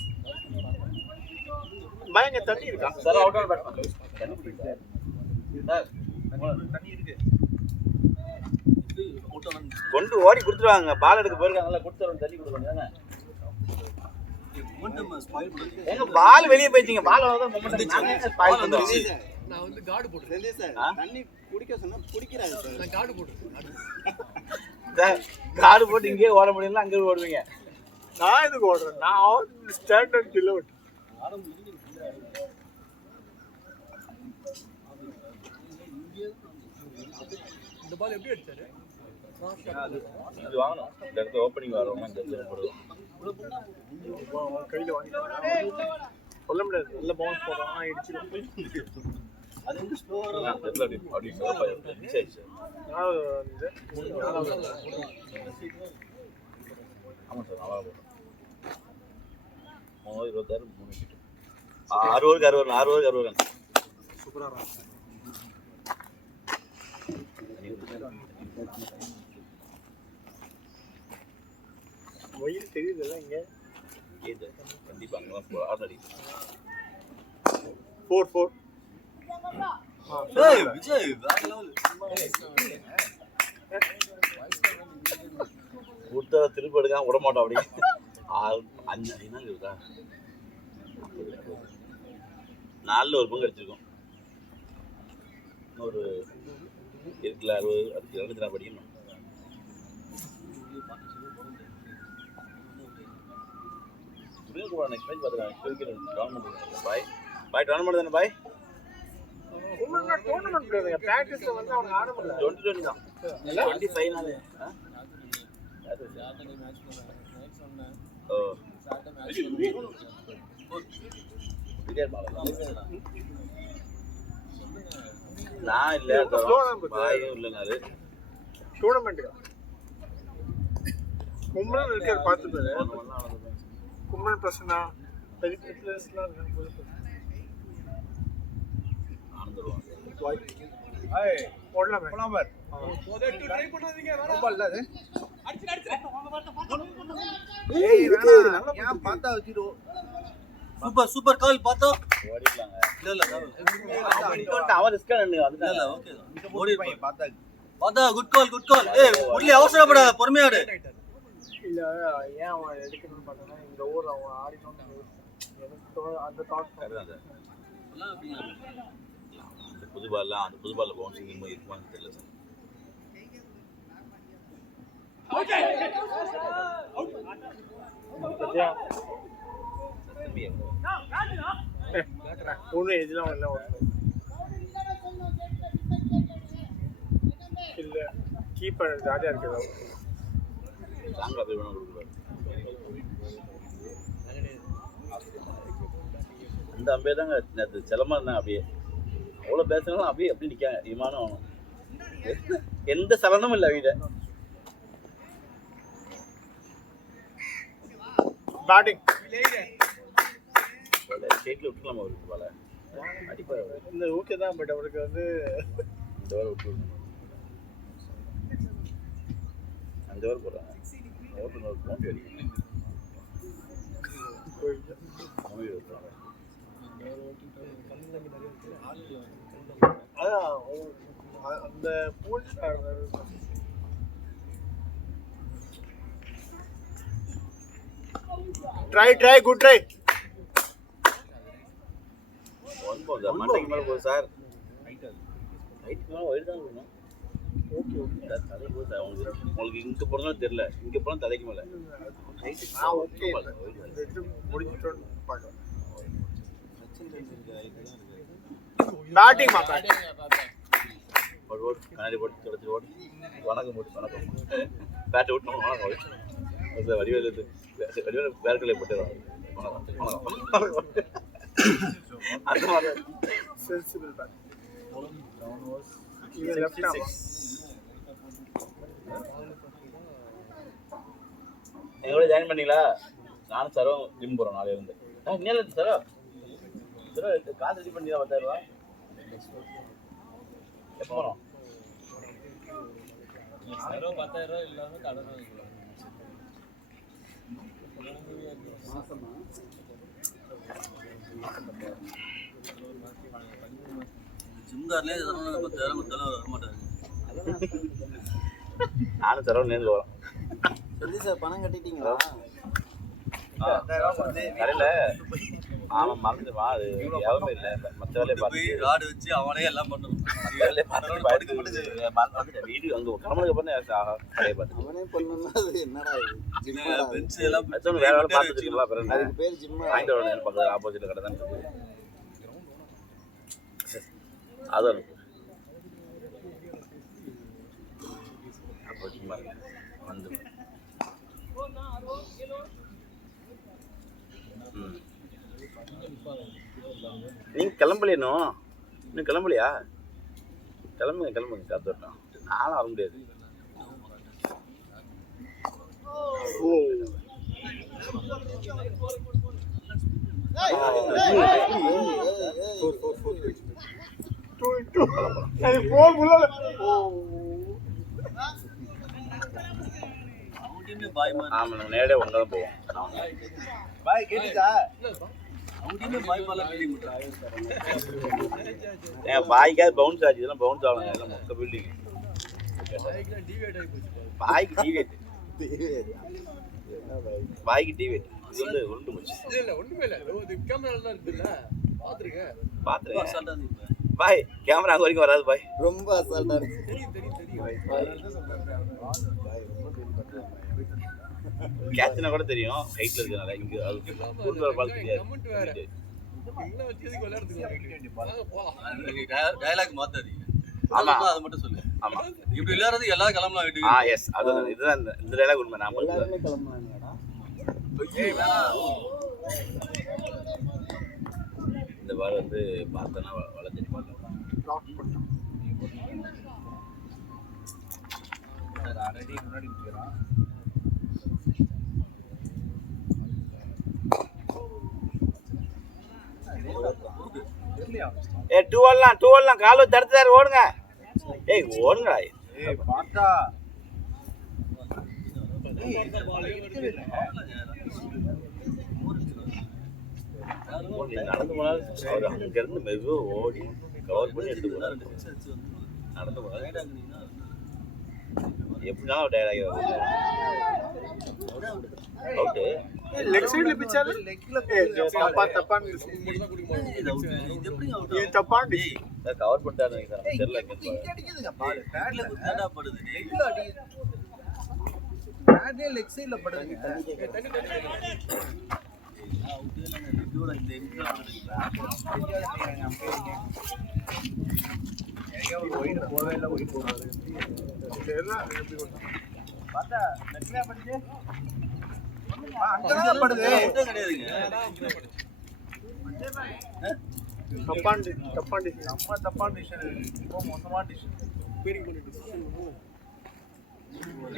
பயங்க தண்ணி இருக்கா சார் அவுட் ஆஃப் பேட்ஸ்மேன் தண்ணி குடிக்கலாம் சார். தண்ணி இருக்கு கொண்டு ஓடி கொடுத்துருவாங்க. பால் எடுக்க போயிருக்காங்கல்ல கொடுத்துருவாங்க. தண்ணி கொடுப்பாங்க. எங்க பால் வெளியே போயிடுச்சுங்க. பால் ஸ்பாயில் பண்ணுவோம். நான் வந்து கார்டு போட்டுருக்கேன் சார் தண்ணி குடிக்க சொன்னா குடிக்கிறாரு சார். நான் கார்டு போட்டுருக்கேன் காடு போட்டு இங்கேயே ஓட முடியல. அங்கே ஓடுவீங்க. நான் எதுக்கு ஓடுறேன்? நான் ஸ்டாண்டர்ட் டிலோட் இந்த பால் எப்படி அடிச்சாரு? இது வாங்கணும். இந்த இடத்துல ஓப்பனிங் வரோமா இந்த கையில வாங்கி சொல்ல முடியாது. நல்ல பவுன்ஸ் போடுறான் இடிச்சிடும். அது வந்து ஸ்லோவா அப்படி சரி சரி. ஆமாம் சார் நல்லா போடும். 26 3 விக்கெட். 6 ஓவருக்கு 60 ரன். சூப்பரா வயிறு தெரியுதுல்ல இங்க. இது கண்டிப்பாக அங்கே ஆல்ரெடி 4 ஏய் விஜய் வேற லெவல். கொடுத்த திருப்பி எடுக்காம விட மாட்டோம். அப்படி 5 நாள் இருக்கா 4 ஒரு பங்கு அடிச்சிருக்கோம். இன்னொரு இருக்குல்ல 60 அதுக்கு 2 நான் படிக்கணும். நெக்ஸ்ட் மேட்ச் பார்த்துக்கலாம். டோர்னமெண்ட் பாய் டோர்னமெண்ட் தானே பாய்? டோர்னமெண்ட் கிடையாது. பிராக்டிஸ்ல வந்து அவங்க ஆட முடியல. 2020 தான். 25 நாள். ஓ விஜய் நான் இல்ல பாயும் இல்லைனாரு டோர்னமெண்ட் கும்பல் இருக்காரு பார்த்துப்பாரு. கும்பல் பிரச்சனை பெரிய பிளேஸ்லாம் இருக்கு. ஆனந்தருவாங்க. போடலாமே ட்ரை பண்ணாதீங்க ரொம்ப இல்ல அது அடிச்சு ஏய் வேணாம் ஏன் பார்த்தா வச்சிடுவோம் சூப்பர் சூப்பர் கால் பார்த்தா ஓடிக்கலாங்க. இல்ல அவன் ரிஸ்கா நின்று இல்ல அதுதான் ஓகே ஓடி பார்த்தா பார்த்தா குட் கால் ஏய் முரளி அவசரப்படாத பொறுமையாடு இல்ல ஏன் அவன் எடுக்கணும்னு பார்த்தா இந்த ஊர்ல அவன் ஆடினோம் எனக்கு அந்த தாட் அந்த புது பால்ல பவுன்சிங் இருக்குமான்னு தெரியல சார். தம்பி எங்க? ஒண்ணு எதுலாம் இல்ல இல்ல கீப்பர் ஜாலியா இருக்குது சாங்கா போய் வேணும் கொடுக்குறாரு. அந்த அம்பே தாங்க நேற்று செலமா இருந்தாங்க. அப்படியே அவ்வளோ பேசுனாலும் அப்படியே நிற்காங்க. விமானம் ஆகணும், எந்த சலனமும் இல்லை வீட. பேட்டிங் ஸ்டேட்ல விட்டுலாமா அவருக்கு போல அடிப்பாரு. இந்த ஓகே தான் பட் அவருக்கு வந்து இந்த வாரம் விட்டு 5 ஓவர் போடுறாங்க. ஓட்டு ஒரு போட்டி அடிக்கணும். அதான் அந்த போல் ட்ரை குட் ட்ரை மண்டைக்கு மேலே போகுது சார். ரைட்டுக்கு மேலே ஒயிட் தான் இருக்கணும். ஓகே தலைக்கு போகுது சார். உங்களுக்கு இங்கே போனாலும் தெரியல, இங்கே போனால் தலைக்கு மேலே ஓகே முடிஞ்சிட்டோன்னு பார்க்கலாம். பேட்டிங் ஓடு கண்ணாடி போட்டு தொடச்சி ஓடு. வணக்கம் பேட்டை விட்டு நம்ம வணக்கம் சார். வடிவேலு வேர்க்கலை போட்டு வணக்கம் அந்த மாதிரி சென்சிபிள் பேட் இது லெஃப்ட் ஆமா எங்களோட ஜாயின் பண்ணீங்களா? நானும் சரவும் ஜிம் போகிறோம் நாளையிலேருந்து. இன்னும் சரோ காசு ரெடி பண்ணி தான் 10,000 ரூபா. எப்போ போகிறோம்? 10,000 ரூபா இல்லாம கடன் ஜிம்கார்லேயே 10,000 கொடுத்தாலும் வர மாட்டாரு. நானும் சரவும் நேர்ந்து போகிறோம். சொல்லி சார் பணம் கட்டிட்டீங்களா? கடையில் ஆமாம் மறந்துடுவான். அது எவருமே இல்லை. மற்ற வேலையை பார்த்து போய் ராடு வச்சு அவனே எல்லாம் பண்ணணும். மற்ற வேலையை பார்த்து வந்துட்டேன். வீடு அங்கே கிளம்புனதுக்கு அப்புறம் கடையை பார்த்து அவனே பண்ணணும்னா அது என்னடா இது? ஜிம்மா பெஞ்ச் எல்லாம் அடுத்தவங்க வேற வேலை பார்த்துட்டு இருக்கலாம். அப்புறம் என்ன? அதுக்கு பேர் ஜிம்மா. வாங்கிட்டு வரணும். பக்கத்தில் ஆப்போசிட்டில் கடை தான் இருக்குது. அதான் அப்போ சும்மா வந்து நீங்கள் கிளம்பலையனும் இன்னும் கிளம்பலையா? கிளம்புங்க காத்து வரட்டும். நானும் வர முடியாது. அவங்ககிட்ட பாய் மாதிரி ஆமாம் நம்ம நேரடியாக ஒன்றா தான் போவோம். பாய் கேட்டுதா? அவங்ககிட்ட பாய் மாதிரிலாம் ஃபீலிங் பண்ணுறாங்க. ஏன் பாய்க்காவது பவுன்ஸ் ஆச்சு. இதெல்லாம் பவுன்ஸ் ஆகணும். எல்லாம் மொத்த பில்டிங் பாய்க்கு டிவேட். பாய்க்கு டிவேட். இது வந்து உருண்டு போச்சு. இல்ல ஒண்ணுமே இல்ல. இது கேமரால தான் இருக்குல்ல. பாத்துருக்கேன். அசால்ட்டா இருந்தீங்க. பாய் கேமரா அங்கே வரைக்கும் வராது. பாய் ரொம்ப அசால்ட்டா இருக்கு. கேட்ச்னா கூட தெரியும். ஹைட்ல இருக்கனால இங்க அது கூட்டு வர பால் தெரியாது. கமெண்ட் வேற. இங்க வச்சு எதுக்கு விளையாடுறீங்க? போலாம். டயலாக் மாத்தாதீங்க. ஆமா. அது மட்டும் சொல்லு. ஆமா. இப்படி விளையாடுறது எல்லாரும் கிளம்பலாம் வீட்டுக்கு. எஸ் அதுதான். இதுதான் இந்த டைலாக் உண்மை. நாம எல்லாருமே கிளம்புனாங்கடா. இந்த பால் வந்து பார்த்தோன்னா வளர்ச்சி பால். டூ வரலாம் கால் தடுத்தாரு. ஓடுங்க. ஏய் ஓடுங்கடா பார்த்தா நடந்து போனால் அவர் அங்கிருந்து மெதுவாக ஓடி கவர் பண்ணி எடுத்து போனார். நடந்து போனால் எப்படினாலும் அவர் டயர்ட் ஆகிடுவார். அவுட்டு லெக் சைடுல பிச்சாரு லெக்ல தப்பான்னு தப்பான்னு சார் கவர் பண்ணிட்டாரு சார் தெரியல இங்க அடிக்குதுங்க பால் பேட்ல குத்தாடா படுது. லெக்ல அடிக்குது. பேட்ல லெக் சைடுல படுதுங்க. இந்த எண்ட்ல போவே இல்லை ஒயிட் போடுறாரு. பார்த்தா லெக்ல படுது. அங்கதான் படுது. கிடையாதுங்க. தப்பாண்டு நம்ம தப்பான டிசிஷன். இப்போ மொத்தமான டிசிஷன்.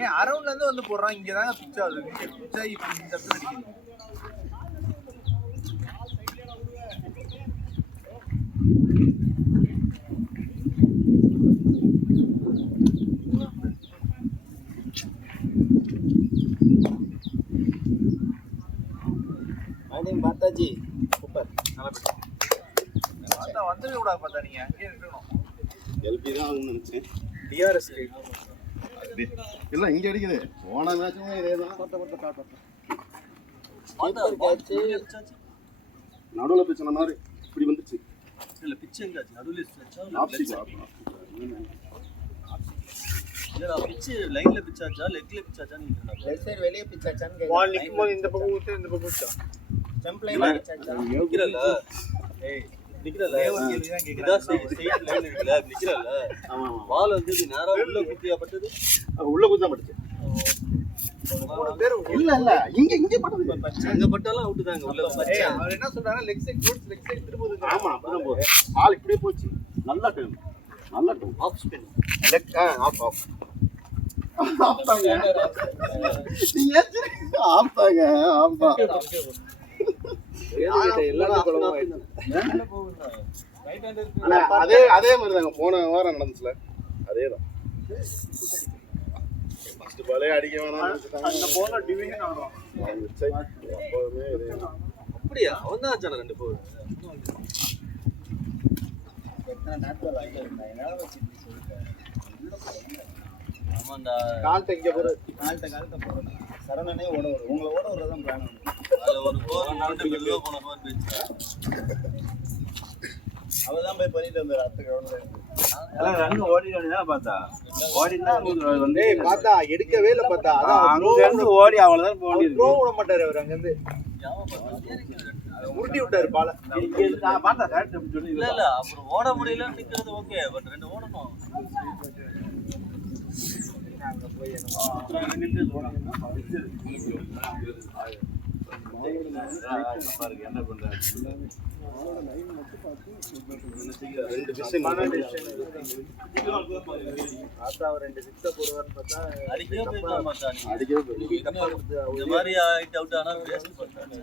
ஏன் அரௌண்ட்ல இருந்து வந்து போடுறான். இங்க தாங்க பிச் ஆகுது. இங்க பிச் ஆகி இப்ப இந்த இடத்துல அடிக்குது. மாதாஜி சூப்பர் நல்லா பார்த்தா வந்துட கூடாது. பார்த்தா நீங்க அங்கேயே இருக்கணும். எல்பி தான் ஆகும்னு நினைச்சேன். டிஆர்எஸ் இல்லை இங்கே அடிக்குது. போன மேட்சுமே இதே தான். நடுவில் பிச்சன மாதிரி இப்படி வந்துச்சு. இல்ல பிட்ச் எங்காச்சு நடுவுல ஸ்ட்ரெச்சா இல்ல பிட்ச் லைன்ல பிட்ச் ஆச்சா லெக்ல பிட்ச் ஆச்சா நீங்க லெஃப்ட் சைடு வெளியே பிச் ஆச்சான்னு பால் நிக்கும்போது இந்த பக்கம் ஊத்து இந்த பக்கம் ஊத்தா ஜம்ப் லைன்ல பிச் ஆச்சா. நிக்கிறல ஏய் நிக்கிறல இதா ஸ்ட்ரெயிட் லைன் இருக்குல நிக்கிறல ஆமா பால் வந்து இது நேரா உள்ள குத்தியா பட்டது உள்ள குத்தா பட்டுச்சு. இல்ல இல்ல இங்க இங்க பட்டது. அங்க பட்டாலும் அவுட் தாங்க உள்ள அவர் என்ன சொல்றாங்க லெக் சைடு திரும்புது. ஆமா அப்படிதான் போகுது. பால் இப்படியே போச்சு. நல்லா டர்ன். நல்லா turn. Off spin leg off ஆப்தாங்க. நீங்க ஆப்தாங்க ஆப்தா. அண்ணா, அதே மாதிரி தாங்க போன வாரம் நடந்துச்சுல அதேதான். ஃபர்ஸ்ட் பாலே அடிக்க வேணாம். அந்த போல டிவிஷன் ஆகும். எப்போதுமே இதே தான். அப்படியா அவன் தான் ஆச்சான ரெண்டு போர் எத்தனை நாட்கள் ஆகியிருந்தா என்னால வச்சு சொல்லிட்டேன். ஆமாண்டா கால்ட்ட இங்க போற காலத்தை போகிறேன். சரணனே ஓட வரும். உங்களை ஓட வரதான் பிளான் பண்ணும். அதுல ஒரு போர் போட்டு மெதுவா போன போர் போயிடுச்சு அவ தான் போய் பண்ணிட்டு வந்தார் அடுத்த கிரவுண்ட்ல இருந்து. எல்லாம் ரன் ஓடி தான் பார்த்தா ஓடினா வந்து பார்த்தா எடுக்கவே இல்ல. பார்த்தா அதான் அங்கிருந்து ஓடி அவ்வளவுதான் போடி த்ரோ விட மாட்டாரு அவர். அங்க இருந்து உருட்டி விட்டாரு பால. நான் பார்த்தா கரெக்ட் அப்படி சொல்லி இல்ல இல்ல அப்புறம் ஓட முடியல நிக்கிறது ஓகே பட் ரெண்டு ஓடணும் பாருங்க என்ன பண்றாரு. ரெண்டு டிசிஷன் பார்த்தா அவர் 2 6 போடுவார்னு பார்த்தா அடிக்கவே போயிருக்க மாட்டான் அடிக்கவே போகுது. இந்த மாதிரி ஆயிட்டு அவுட் ஆனா வேஸ்ட் பண்றாங்க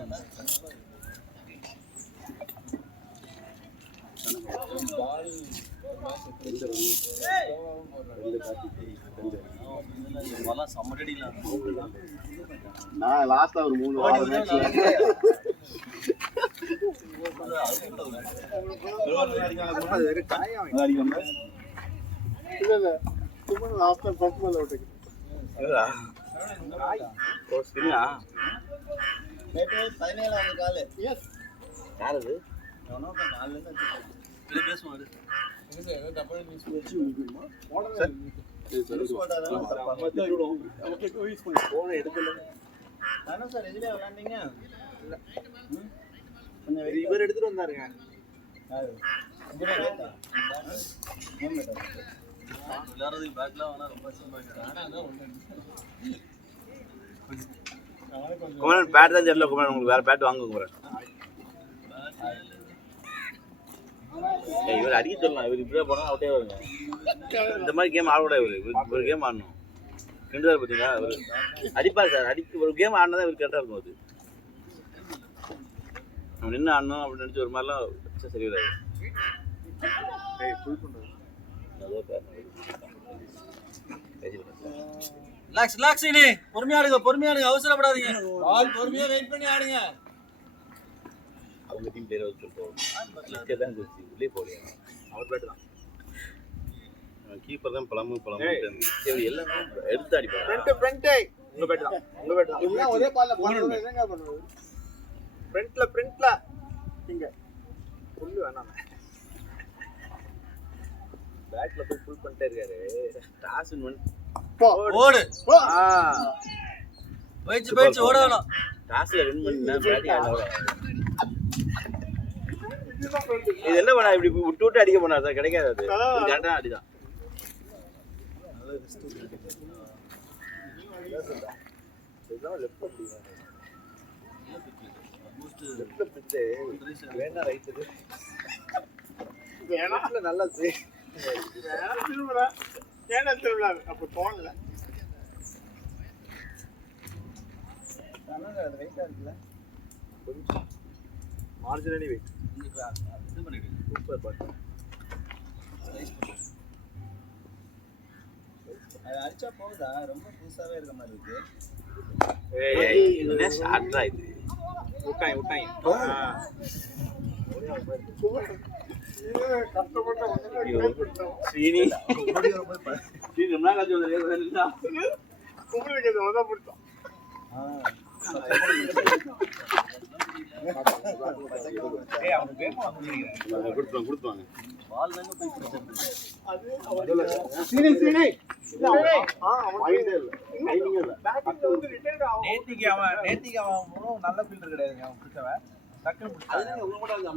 சம்மடிலாம் நான் லாஸ்டா ஒரு 3 வாரம் மேட்ச்ல அது வெறும் காயம். இல்ல இல்ல சும்மா லாஸ்டா ஃபர்ஸ்ட் பால் அவுட் ஆகி. நேற்று 17ஆவது கால். எஸ் யார் அது? எவனோ கால்ல இருந்து வச்சு இது பேசுவாரு போன எடுக்கல. தானே சார் எதுல விளையாண்டீங்க? இவர் எடுத்துட்டு வந்தாருங்க. விளையாடுறதுக்கு பேட்லாம் வேணா ரொம்ப கஷ்டமா குமரன் பேட் தான் தெரியல. குமரன் உங்களுக்கு வேற பேட் வாங்க குமரன். இவர் அடிக்க சொல்லலாம். இவர் இப்படியே போனா அவுட்டே வருங்க. இந்த மாதிரி கேம் ஆடக்கூடாது. இவர் ஒரு கேம் ஆடணும். ரெண்டு பேர் பார்த்தீங்களா இவர் அடிப்பார் சார். ஒரு கேம் ஆடினா தான் இவர் கரெக்டாக இருக்கும். அது நம்ம நின்று ஆடணும் அப்படின்னு நினச்சி ஒரு மாதிரிலாம் வச்சா சரி வராது. ரிலாக்ஸ் ரிலாக்ஸ் இனி பொறுமையா ஆடுங்க அவசரப்படாதீங்க பால் பொறுமையா வெயிட் பண்ணி ஆடுங்க அவங்க டீம் பேரை வச்சு சொல்லிட்டு தான் இருந்துச்சு உள்ளே போகலையா அவர் பேட்டு தான் கீப்பர் தான் பழமும் எல்லாமே எடுத்து அடிப்பாங்க உங்க பேட் தான் உங்க பேட் தான் எல்லாம் ஒரே பால்ல போறது என்னங்க பண்ணுவது? ஃப்ரண்ட்ல இங்க புல்லு வேணாம் பேட்ல போய் ஃபுல் பண்ணிட்டே இருக்காரு டாஸ் வின் ஓடு போயிடுச்சு ஓட வேணாம் டாஸ்ல வின் பண்ணா பேட்டிங் இது என்ன பண்ணா இப்படி விட்டு அடிக்க போனா சார் கிடைக்காது அது கரெக்டாக அடிதான் நல்லா திருவிழா அப்ப தோணல மார்ஜினலி வெயிட் இது பண்ணிடுங்க சூப்பர் பாட்டு அது அடிச்சா போகுதா ரொம்ப புதுசாவே இருக்க மாதிரி இருக்கு என்ன ஷார்ட்டா இது விட்டாங்க ஸ்ரீனி ரொம்ப நாள் கழிச்சு கொடுத்துவாங்க பால் தாங்க போய் பிடிச்சிருக்கு நேத்திக்கு அவன் நல்ல ஃபீல்டர் கிடையாதுங்க அவன் பிடிச்சவன் டக்குன்னு பிடிச்சாங்க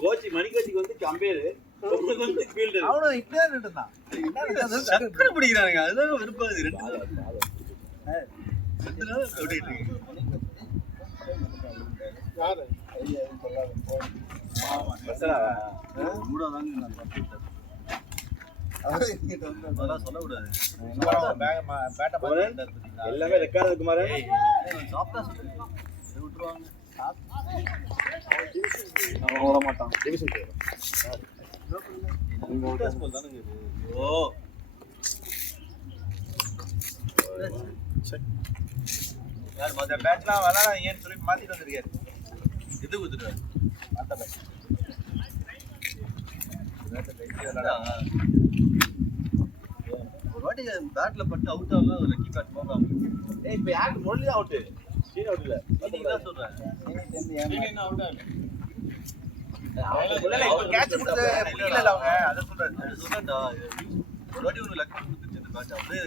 கோச்சி மணிக்கோச்சிக்கு வந்து கம்பேரு வந்து ஃபீல்டர் அவனும் இப்படியே இருந்தான் சக்கரை பிடிக்கிறானுங்க அதுதான் விருப்பாது ரெண்டு நாள் ஓடிட்டு இருக்கு அதெல்லாம் சொல்லக்கூடாது எல்லாமே ரெக்கார்ட் இருக்கு மாதிரி சாப்பிட்டா சொல்லுங்க விட்டுருவாங்க விட மாட்டான் டிவிஷன் ஓ யார் மற்ற பேட்லாம் விளாட ஏன்னு சொல்லி மாத்திட்டு வந்திருக்காரு இது கொடுத்துருவாரு மற்ற பேட் ஒரு வாட்டி பேட்ல பட்டு அவுட் ஆகலாம் ஒரு லக்கி பேட் போகாம ஏய் இப்போ யாருக்கு முரளி தான் அவுட்டு சீன் அவுட் இல்லை இன்னைக்கு தான் சொல்றேன் கேட்ச் கொடுத்து பிடிக்கல அவங்க அதை சொல்றாரு சொல்றேன்டா ஒரு வாட்டி ஒரு லக்கி கொடுத்துச்சு இந்த பேட் அப்படியே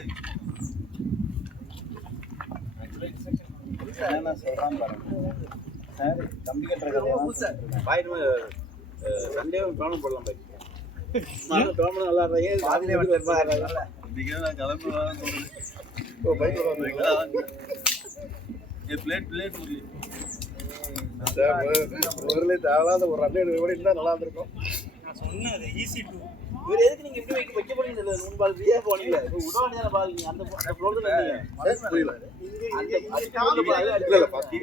சண்டே டோர்னமெண்ட் போடலாம் பாய் டோர்னமெண்ட் நல்லா ஆடுறாங்க இன்னைக்கு நான் கிளம்புவேன் பிளேட் முரளி தேவையில்லாத ஒரு ரன் இருந்தா நல்லா இருந்திருக்கும் இவர் எதுக்கு நீங்க இப்படி வைக்க போறீங்க தெரியல மூணு பால் ஃப்ரீயா போனீங்க இப்போ விட வேண்டியதான பால் நீங்க அந்த ஃப்ளோர்ல இருந்தீங்க புரியல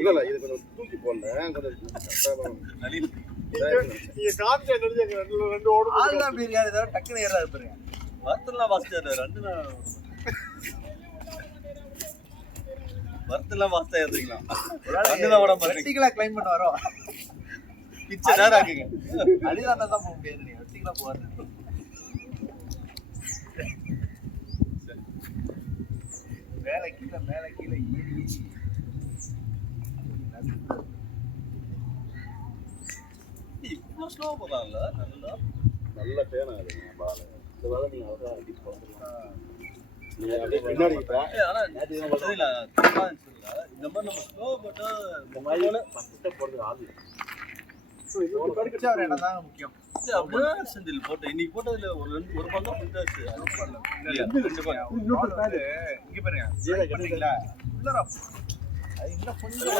இல்ல இது கொஞ்சம் தூக்கி போடல கொஞ்சம் நளின் ரெண்டு ஓடும் ஆள் தான் அப்படி இருக்காரு ஏதாவது டக்குன்னு ஏறாது பாருங்க வர்த்தெல்லாம் வாசிச்சாரு வாசிச்சா ஏறுறீங்களா ரெண்டுலாம் ஓட மாட்டீங்க வெர்டிகலா கிளைம் பண்ண வரோம் பிச்சை நேரம் ஆக்குங்க அடிதாண்டா தான் போக முடியாது நீ வெர்டிகலா போகாது மேல கீழே ஏறி இவ்வளோ ஸ்லோ போகலாம்ல நல்லா நல்ல டேன் ஆகுது பால் இந்த பால் நீங்க அவ்வளோ அடி போகிறீங்க நீங்க அப்படியே பின்னாடி ஆனா தெரியல தப்பா இருந்துச்சுல்ல இந்த மாதிரி நம்ம ஸ்லோ போட்டா இந்த மாதிரி ஃபர்ஸ்ட் ஸ்டெப் போடுறது ஆள் படிச்சா ஒரு இடம் தாங்க முக்கியம் அப்படியே செந்தில் போட்டேன் இன்னைக்கு போட்டதுல ஒரு பால் தான் புட்டாச்சு ரெண்டு பால் இங்க பாருங்க ஜீரோ கட்டிங்களா உள்ளரா அது இன்னும் கொஞ்சம்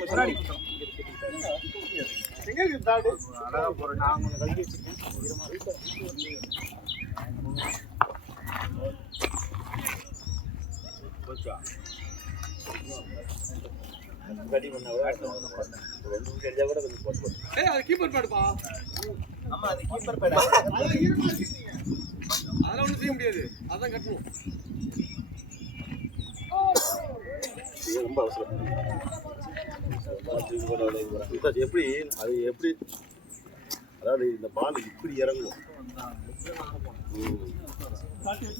முன்னாடி குத்தணும். எங்க இருக்கு தாடு அழகா போறேன் நான் உங்களை கல்வி வச்சிருக்கேன் போச்சா கட்டி பண்ண விட 2 நிமிஷம் எடுத்தா கூட கொஞ்சம் போட்டு ஏய் அது கீப்பர் பாடுப்பா ஆமா அது கீப்பர் பேட். அதெல்லாம் ஒண்ணும் செய்ய முடியாது. அதான் கட்டணும். ரொம்ப அவசரம். எப்படி அது எப்படி அதாவது இந்த பால் இப்படி இறங்கும்.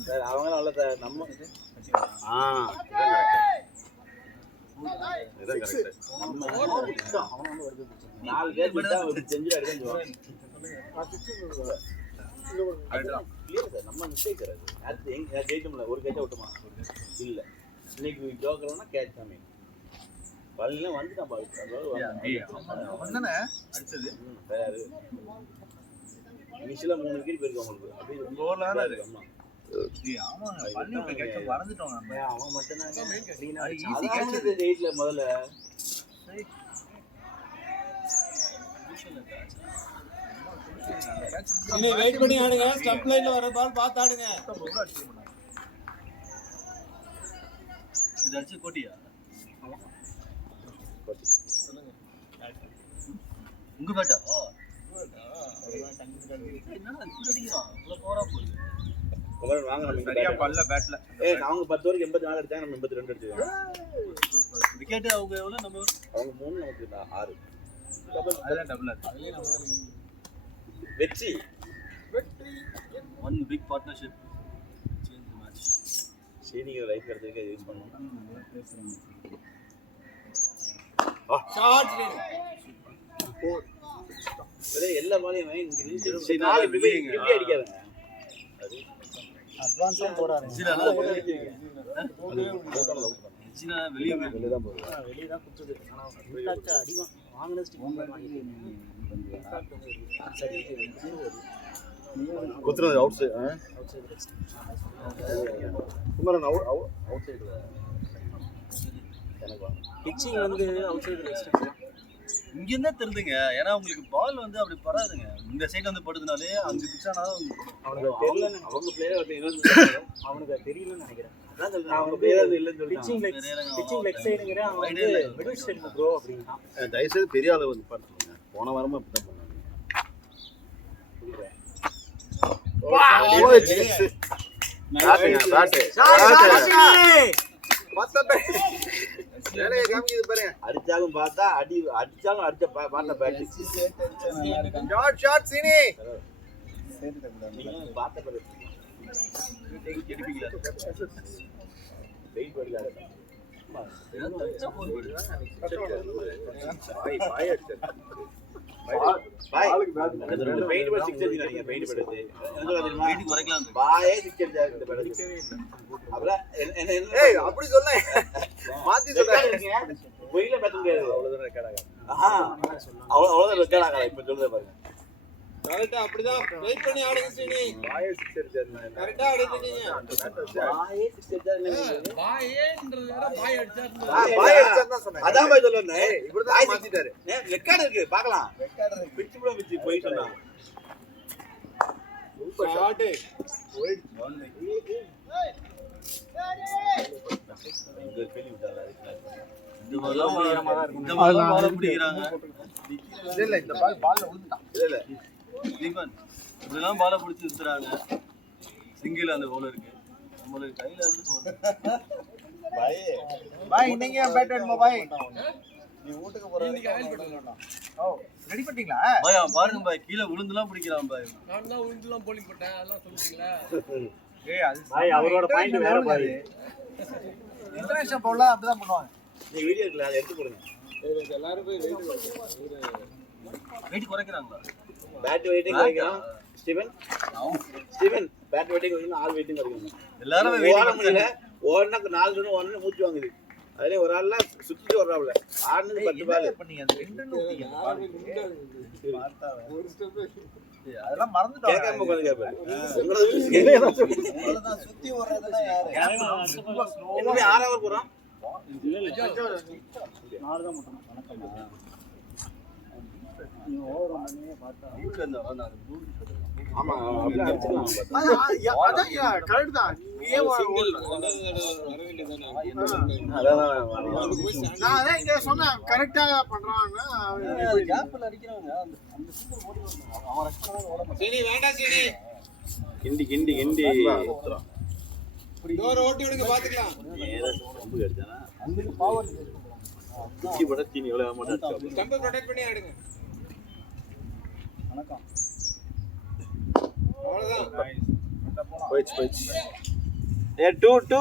சார் அவங்க நல்ல சார் நம்ம இதான் கரெக்ட். நாலு பேர் விட்டா செஞ்சு அடிக்க நம்ம மிஸ்டேக் சார் அது அடுத்து எங்க ஜெயிட்டோம்ல ஒரு கேட்சா விட்டுமா இல்லை இன்னைக்கு ஜோக்கர்னா கேட்ச் சாமி பள்ளிலாம் வந்துட்டான் பால் அவன்தானே அடிச்சது. வேறு இனிஷியலாக 3 விக்கெட் போயிருக்கு அவங்களுக்கு அப்படியே உங்க ஊர்ல தானே அது? ஆமா ஆமாங்க பண்ணி விட்ட கேட்ச மறந்துட்டோம் நம்ம. அவன் மட்டும்தான் ஈஸி கேட்ச் இது. எயிட்ல முதல்ல இனி வெயிட் பண்ணி ஆடுங்க. ஸ்டம்ப் லைன்ல வர பால் பார்த்து ஆடுங்க. இது அடிச்சு கோட்டியா? உங்க பேட்டா? என்னடா இப்படி அடிக்கிறான்? இவ்வளவு பவரா போகுது. குமரன் வாங்க நம்ம சரியா பல்ல பேட்ல. அவங்க 10 வரைக்கும் 84 அடிச்சாங்க நம்ம 82 அடிச்சிருக்கோம் விக்கெட் அவங்க எவ்வளவு நம்ம அவங்க 3 நமக்கு 6 அதெல்லாம் டபுள் ஆச்சு. வெற்றி one big partnership change the match. Senior life எடுத்துக்க யூஸ் பண்ணுவோம் ஷார்ட் எல்லா பாலையும் இங்க 4 இப்படி அடிக்காதுங்க அட்வான்ஸும் போறாரு. சீனா நல்லா போகுது. சீனா வெளிய வெளியே தான் போகுது வெளியே தான் குத்துது. ஆனால் அடி வாங்கினது ஸ்டிக் சரி குத்துறது out side. Out side Kumaran out side எனக்கு பிச்சிங் வந்து அவுட் சைடு எக்ஸ்டென்ஷன் இங்க இருந்தா தெரியுதுங்க. ஏன்னா உங்களுக்கு பால் வந்து அப்படி படாதுங்க. இந்த சைடு வந்து படுதுனாலே அங்க பிச்சானா அவனுக்கு தெரியல அவங்க பிளேயர் அவனுக்கு தெரியலன்னு நினைக்கிறேன். அதான் சொல்றேன் அவங்க பிளேயர் இல்லைன்னு பிச்சிங் லெக் சைடுங்கிற அவன் வந்து மிடில் சைடு ப்ரோ அப்படின்னா தயவுசெய்து பெரிய ஆளு வந்து பார்த்துக்கோங்க. போன வாரமும் அப்படிதான் பண்ணாங்க. அடிச்சாலும் பார்த்தா அடிச்சாலும் அடிச்ச பார்த்த பேட் ஷார்ட் சீனி. பார்த்த பேட் வெயிட் பண்ணல பெயிண்ட் பேட் 6 அடிங்க பெயிண்ட் பேட் வெயிட் குறைக்கலாம். பாயே 6 அடிச்சா இந்த பேட் அப்புறம் என்ன ஏய் அப்படி சொல்ல மாத்தி சொல்றீங்க வெயில பேச முடியாது அவ்வளவுதான் ரெக்கார்ட் ஆகும் அவ்வளவுதான் ரெக்கார்ட் ஆகல இப்ப சொல்றத பாருங்க கரெக்ட்டா அப்படிதான் வெயிட் பண்ணி ஆடுங்க சீனி. பாயே 6 அடிச்சா கரெக்ட்டா ஆடுறீங்க. பாயே 6 அடிச்சா என்ன பாயேன்றத விட பாய் அடிச்சாருன்னு பாய் அடிச்சா சொன்னேன் அதான் பாய் சொல்றேன் இப்படி தான் மாத்திட்டாரு ரெக்கார்ட் இருக்கு பார்க்கலாம் ரெக்கார்ட் இருக்கு பிச்சு கூட பிச்சு போய் சொன்னா ஷார்ட் இந்த ஃபீலிங் விட்டால இந்த மாதிரிலாம் பால் பிடிக்கிறாங்க. இல்ல இந்த பால்ல விழுந்துட்டான். இல்ல தீபன் இப்படிலாம் பாலை பிடிச்சி வித்துறாங்க. சிங்கிள் அந்த போல இருக்கு. நம்மளுக்கு கையில இருந்து போகுது. பாய் நீங்க பேட் எடுங்க பாய். நீ வீட்டுக்கு போற இன்னைக்கு ஆயில் போட்டுறலாம். ஓ ரெடி பண்ணிட்டீங்களா? பாய் அவன் பாருங்க பாய் கீழ விழுந்துலாம் பிடிக்கிறான் பாய். நான் தான் விழுந்துலாம் போலிங் போட்டேன் அதெல்லாம் சொல்றீங்களா? ஏய் அது பாய் அவரோட பாயிண்ட் வேற பாய். இன்டர்நேஷனல் பவுலா அப்படிதான் பண்ணுவாங்க. நீ வீடியோ இருக்குல அதை எடுத்து போடுங்க எல்லாரும் போய் வெயிட் குறைக்கிறாங்களா? பேட் வெயிட்டிங் குறைக்கலாம் ஸ்டீவன் பேட் வெயிட்டிங் குறைக்கணும் ஆல் வெயிட்டிங் குறைக்கணும் எல்லாரும் ஓட முடியல ஓடுனா 4 ரன் ஒன்னு மூச்சு வாங்குது அதுல ஒரு ஆள்ல சுத்திட்டு வர்றாப்ல ஆடுனது 10 பால் பண்ணீங்க அந்த ரெண்டு நோட்டிங்க ஒரு ஸ்டெப் அதெல்லாம் மறந்துட்டோம். கேட்காம உட்கார்ந்து கேட்பாரு அவ்வளவுதான் சுத்தி ஓடுறதுனா யாரு இன்னும் 6 ஓவர் போறோம் நாலு தான் மட்டும் வணக்கம் வீட்டில் இருந்தாலும் நான் ப்ளூ ஆமா அப்படி அடிச்சுக்கலாம் அதான் கரெக்ட் தான். நீ ஏன் நான் அதான் இங்க சொன்னேன் கரெக்டா பண்றான்னா கேப்பில் அடிக்கிறவங்க அந்த சூப்பர் ஓடி வரணும். அவன் ரஷ் பண்ணாலும் ஓட மாட்டான். சரி வேண்டாம் சரி கிண்டி கிண்டி கிண்டி டோர் ஓட்டி விடுங்க பாத்துக்கலாம். ரொம்ப அடிச்சானா உங்களுக்கு பவர் குச்சி போட தீனி எவ்வளோ மாட்டேன். ஸ்டம்பை ப்ரொடெக்ட் பண்ணி ஆடுங்க. வணக்கம். அவ்வளவுதான். போயிடுச்சு ஏ 2-2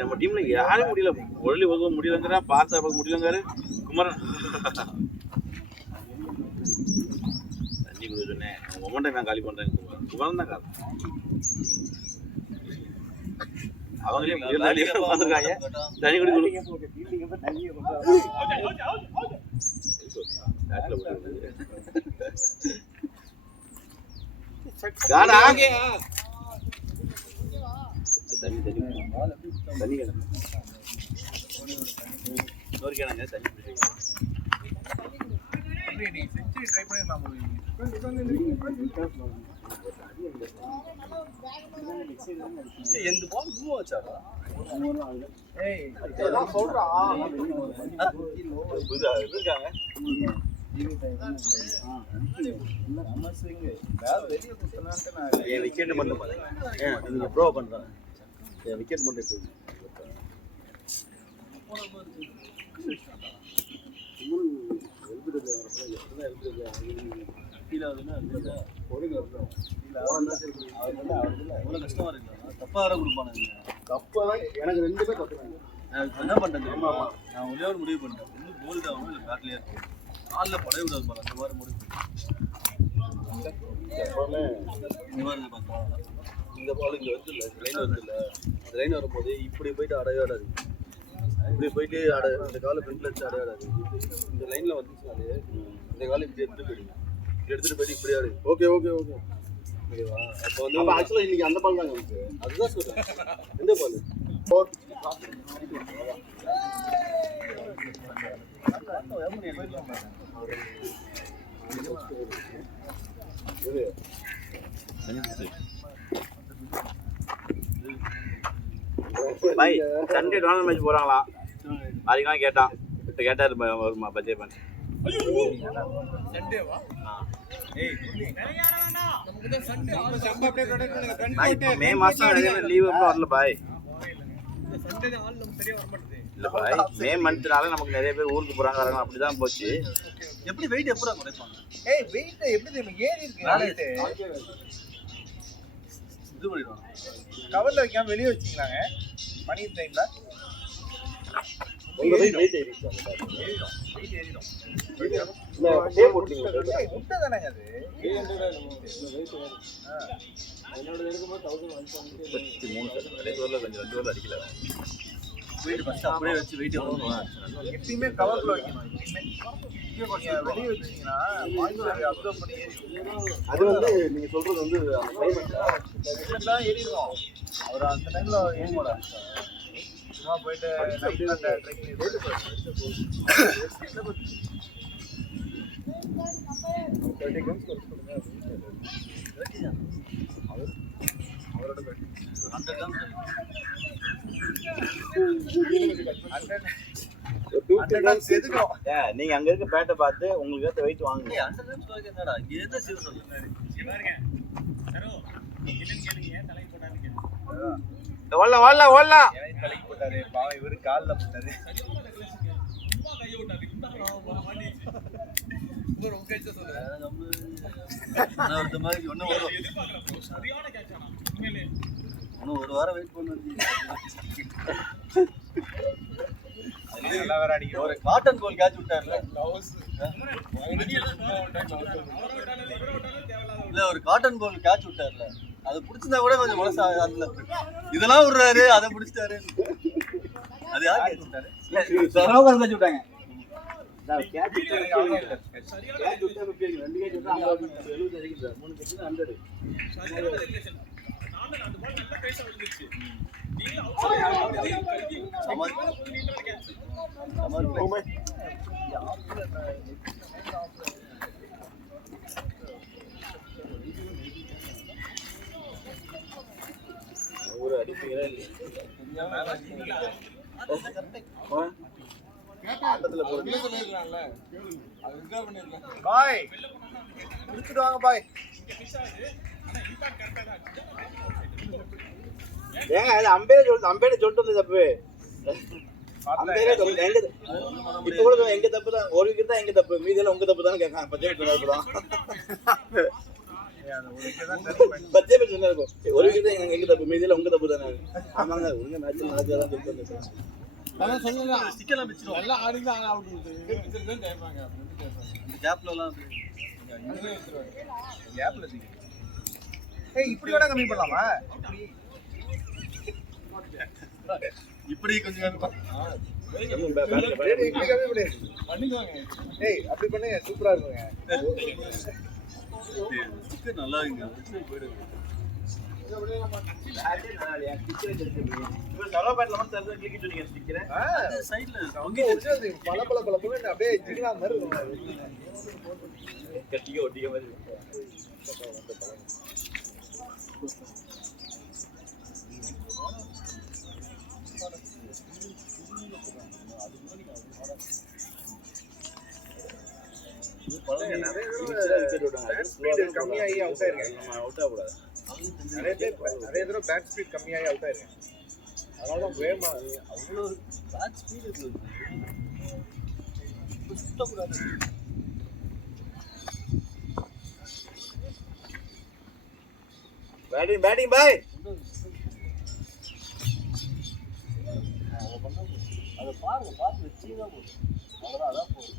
நம்ம டீம்ல யாரும் முடியல. ஒரளி ஒதுக்க முடியலங்கிறா, பார்த்தா முடியலங்காரு குமரன். தண்ணி குடி சொன்னேன், மொமெண்ட்டை நான் காலி பண்றேன். குமரன் தான் காரணம். அவங்களே வந்துருக்காங்க. தண்ணி குடி கொடு. ஓகேயா? தண்ணி தண்ணி தண்ணி கேளுங்க. இன்னொரு கேளுங்க தண்ணி குடிச்சிருக்கேன். எந்த பால் ப்ளூ வச்சாரா? புதுசா இருக்காங்க. என் விக்கெட் மட்டும் பாருங்க. நீங்க ப்ரோ பண்றாங்க. என் விக்கெட் மட்டும் எடுத்து எவ்வளோ கஷ்டமா இருக்கு. தப்பா வேற கொடுப்பானுங்க. கப்பா எனக்கு 2 பேர் கத்துறாங்க. நான் என்ன பண்ணிட்டேன் தெரியுமா? நான் ஒரே ஒரு முடிவு பண்ணிட்டேன். ஒன்று போல்ட் ஆகணும், இல்லை பேட்லேயே இருக்கும். காலில் படைய விடாது போல அந்த மாதிரி முடிவு எப்பவுமே இந்த மாதிரி பார்த்தோம். இந்த பால் இங்க வந்து லைன் வந்து இல்ல, அந்த லைன் வரும்போது இப்படி போயிட்டு அடையே ஆடாது. இப்படி போயிட்டு இந்த காலை ஃப்ரண்ட்ல வச்சு அடையே ஆடாது. இந்த லைன்ல வந்துச்சுனாலே இந்த காலை இப்படி எடுத்துட்டு போயிடுங்க. எடுத்துட்டு போயிட்டு இப்படி ஆடு. ஓகே ஓகே ஓகே ஓகேவா? அப்போ வந்து ஆக்சுவலா இன்னைக்கு அந்த பால் தாங்க இருக்கு. அதுதான் சொல்றேன். எந்த பால்? பாய் சண்டே டோர்னமெண்ட் மேட்ச் போறாங்களா? அதுக்கெல்லாம் கேட்டான். இப்போ கேட்டார் பட்ஜெட் பண்ணி. சண்டேவா? ஏய் நிறைய ஆட வேண்டாம். நமக்கு தான் சண்டே. நம்ம ஸ்டம்பை அப்படியே ப்ரொடெக்ட் பண்ணுங்க. ஃப்ரண்ட் போட்டு மே மாசம் லீவ் எப்போ வரல பாய்? இந்த சண்டே தான் ஆள் நமக்கு சரியா வர மாட்டேங்குது. இல்லை பாய், மே மந்த்னால நமக்கு நிறைய பேர் ஊருக்கு போறாங்க வராங்க, அப்படிதான் போச்சு. எப்படி வெயிட் எப்படா குறைப்பாங்க? ஏய் வெயிட் எப்படி தெரியுமா ஏறி இருக்கு. இது பண்ணிடுவாங்க. கவர்ல வைக்காம வெளியே வச்சிங்களாங்க மணி டைம்ல. உங்க வெயிட் ஏறிச்சு அந்த பால். வெயிட் ஏறிடும். இல்ல டேப் போட்டீங்க. முட்டை தானேங்க அது. என்னோட எடுக்கும்போது 1000 வந்து 3 வரல, கொஞ்சம் 2 வரல அடிக்கல. வெயிட் ஃபஸ்ட்டு அப்படியே வச்சு வெயிட் எப்பயுமே கவர்ல வைக்கணும். எப்பயுமே வெளியே வச்சீங்கன்னா மாய்ச்சர் அப்சர்வ் பண்ணி அது வந்து நீங்க சொல்றது வந்து அந்த கிளைமேட் தான் ஏறிடுவோம். அவர் அந்த டைம்ல ஏற மாட்டார். சும்மா போயிட்டு நைட்ல ட்ரை பண்ணி அவரோட 100 தான் எதுக்கும் நீங்க அங்க இருக்க பேட்டை பார்த்து உங்களுக்கு ஏற்ற வெயிட் வாங்குங்க. 100 ரன்ஸ் வரைக்கும் என்னடா இங்க என்ன சேவ் சொல்லுங்க. பாருங்க சரோ இல்லன்னு கேளுங்க. தலை போடாதீங்க. ஓடலாம் ஓடலாம் ஓடலாம். தலைக்கு போட்டாரு பாவம். இவரு கால்ல போட்டாரு. சும்மா கைய விட்டாதீங்க. மாட்டிச்சு. ஒரு உங்கள்ட்ட சொல்றேன். நான் ஒருத்த மாதிரி ஒண்ணு வரும். எதிர்பார்க்கறேன். சரியான கேட்ச் ஆனா. உண்மையிலே இன்னும் ஒரு வாரம் வெயிட் பண்ணுங்க. நல்லா வேற அடிக்கும். ஒரு காட்டன் கோல் கேட்ச் விட்டார்ல. இல்ல ஒரு காட்டன் கோல் கேட்ச் விட்டார்ல. அதை பிடிச்சிருந்தா கூட கொஞ்சம் மனசு அதுல இதெல்லாம் விடுறாரு, அதை பிடிச்சிட்டாரு. அது யார் கேட்ச் விட்டாரு? சரவகன் கேட்ச் விட்டாங்க. ஒரு அடிப்பீங்களா ஆட்டத்துல பாய் குடிச்சிட்டு வாங்க பாய். ஏங்க அது அம்பேரே சொல்லிட்டு வந்து தப்பு. அம்பேரே எங்க இப்ப கூட எங்க தப்பு தான், ஒரு விக்கெட் தான் எங்க தப்பு, மீதி எல்லாம் உங்க தப்பு தானே கேட்காங்க. பச்சை பேர் தப்பு தான், பச்சை பேர் சொன்னா இருக்கும். ஒரு விக்கெட் தான் எங்க தப்பு, மீதி எல்லாம் உங்க தப்பு தானே. ஆமாங்க, உங்க மேட்ச் நடக்காதான் சொல்லிட்டு வந்தேன். அதான் சொல்லலாம், ஸ்டிக்கெல்லாம் பிடிச்சிரும். எல்லாம் ஆடிங்க ஆனா அவுட் பிடிச்சிருக்குன்னு கேட்பாங்க. இந்த கேப்லலாம் கேப்ல ஏய் இப்படி வேணா கம்மி பண்ணலாமா? இப்படி கொஞ்சம் ஏய் அப்படி பண்ணி சூப்பரா இருக்குங்க. நல்லா இருக்குங்க. போயிடுங்க. அப்படியே ஜிகினா மாதிரி இருக்கும். கட்டிக்க ஒட்டிக்க மாதிரி கம்மியாகி அவுட் ஆயிருக்கேன். அவுட் ஆகக்கூடாது. நிறைய தடவை பேட் ஸ்பீட் கம்மியாகி அவுட் ஆயிருக்கேன். அதனால தான் வேகமா அவ்வளோ பேட் ஸ்பீடு சுத்தக்கூடாது. பேட்டிங் பாய். அதை பாருங்க, பார்த்து வச்சுதான் போதும். அவ்வளோதான், அதான் போதும்.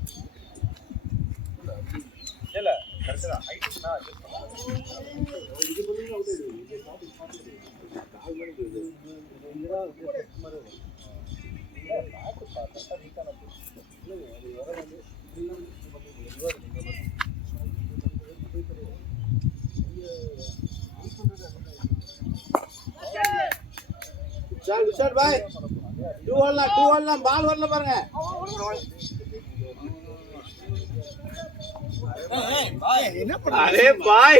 இல்ல கரெக்டா தான் ஹைட் நான் அட்ஜஸ்ட் பண்ணலாம். விஷால் பாய் 2-1 பால் வரல பாருங்க. என்ன பண்ண அரே பாய்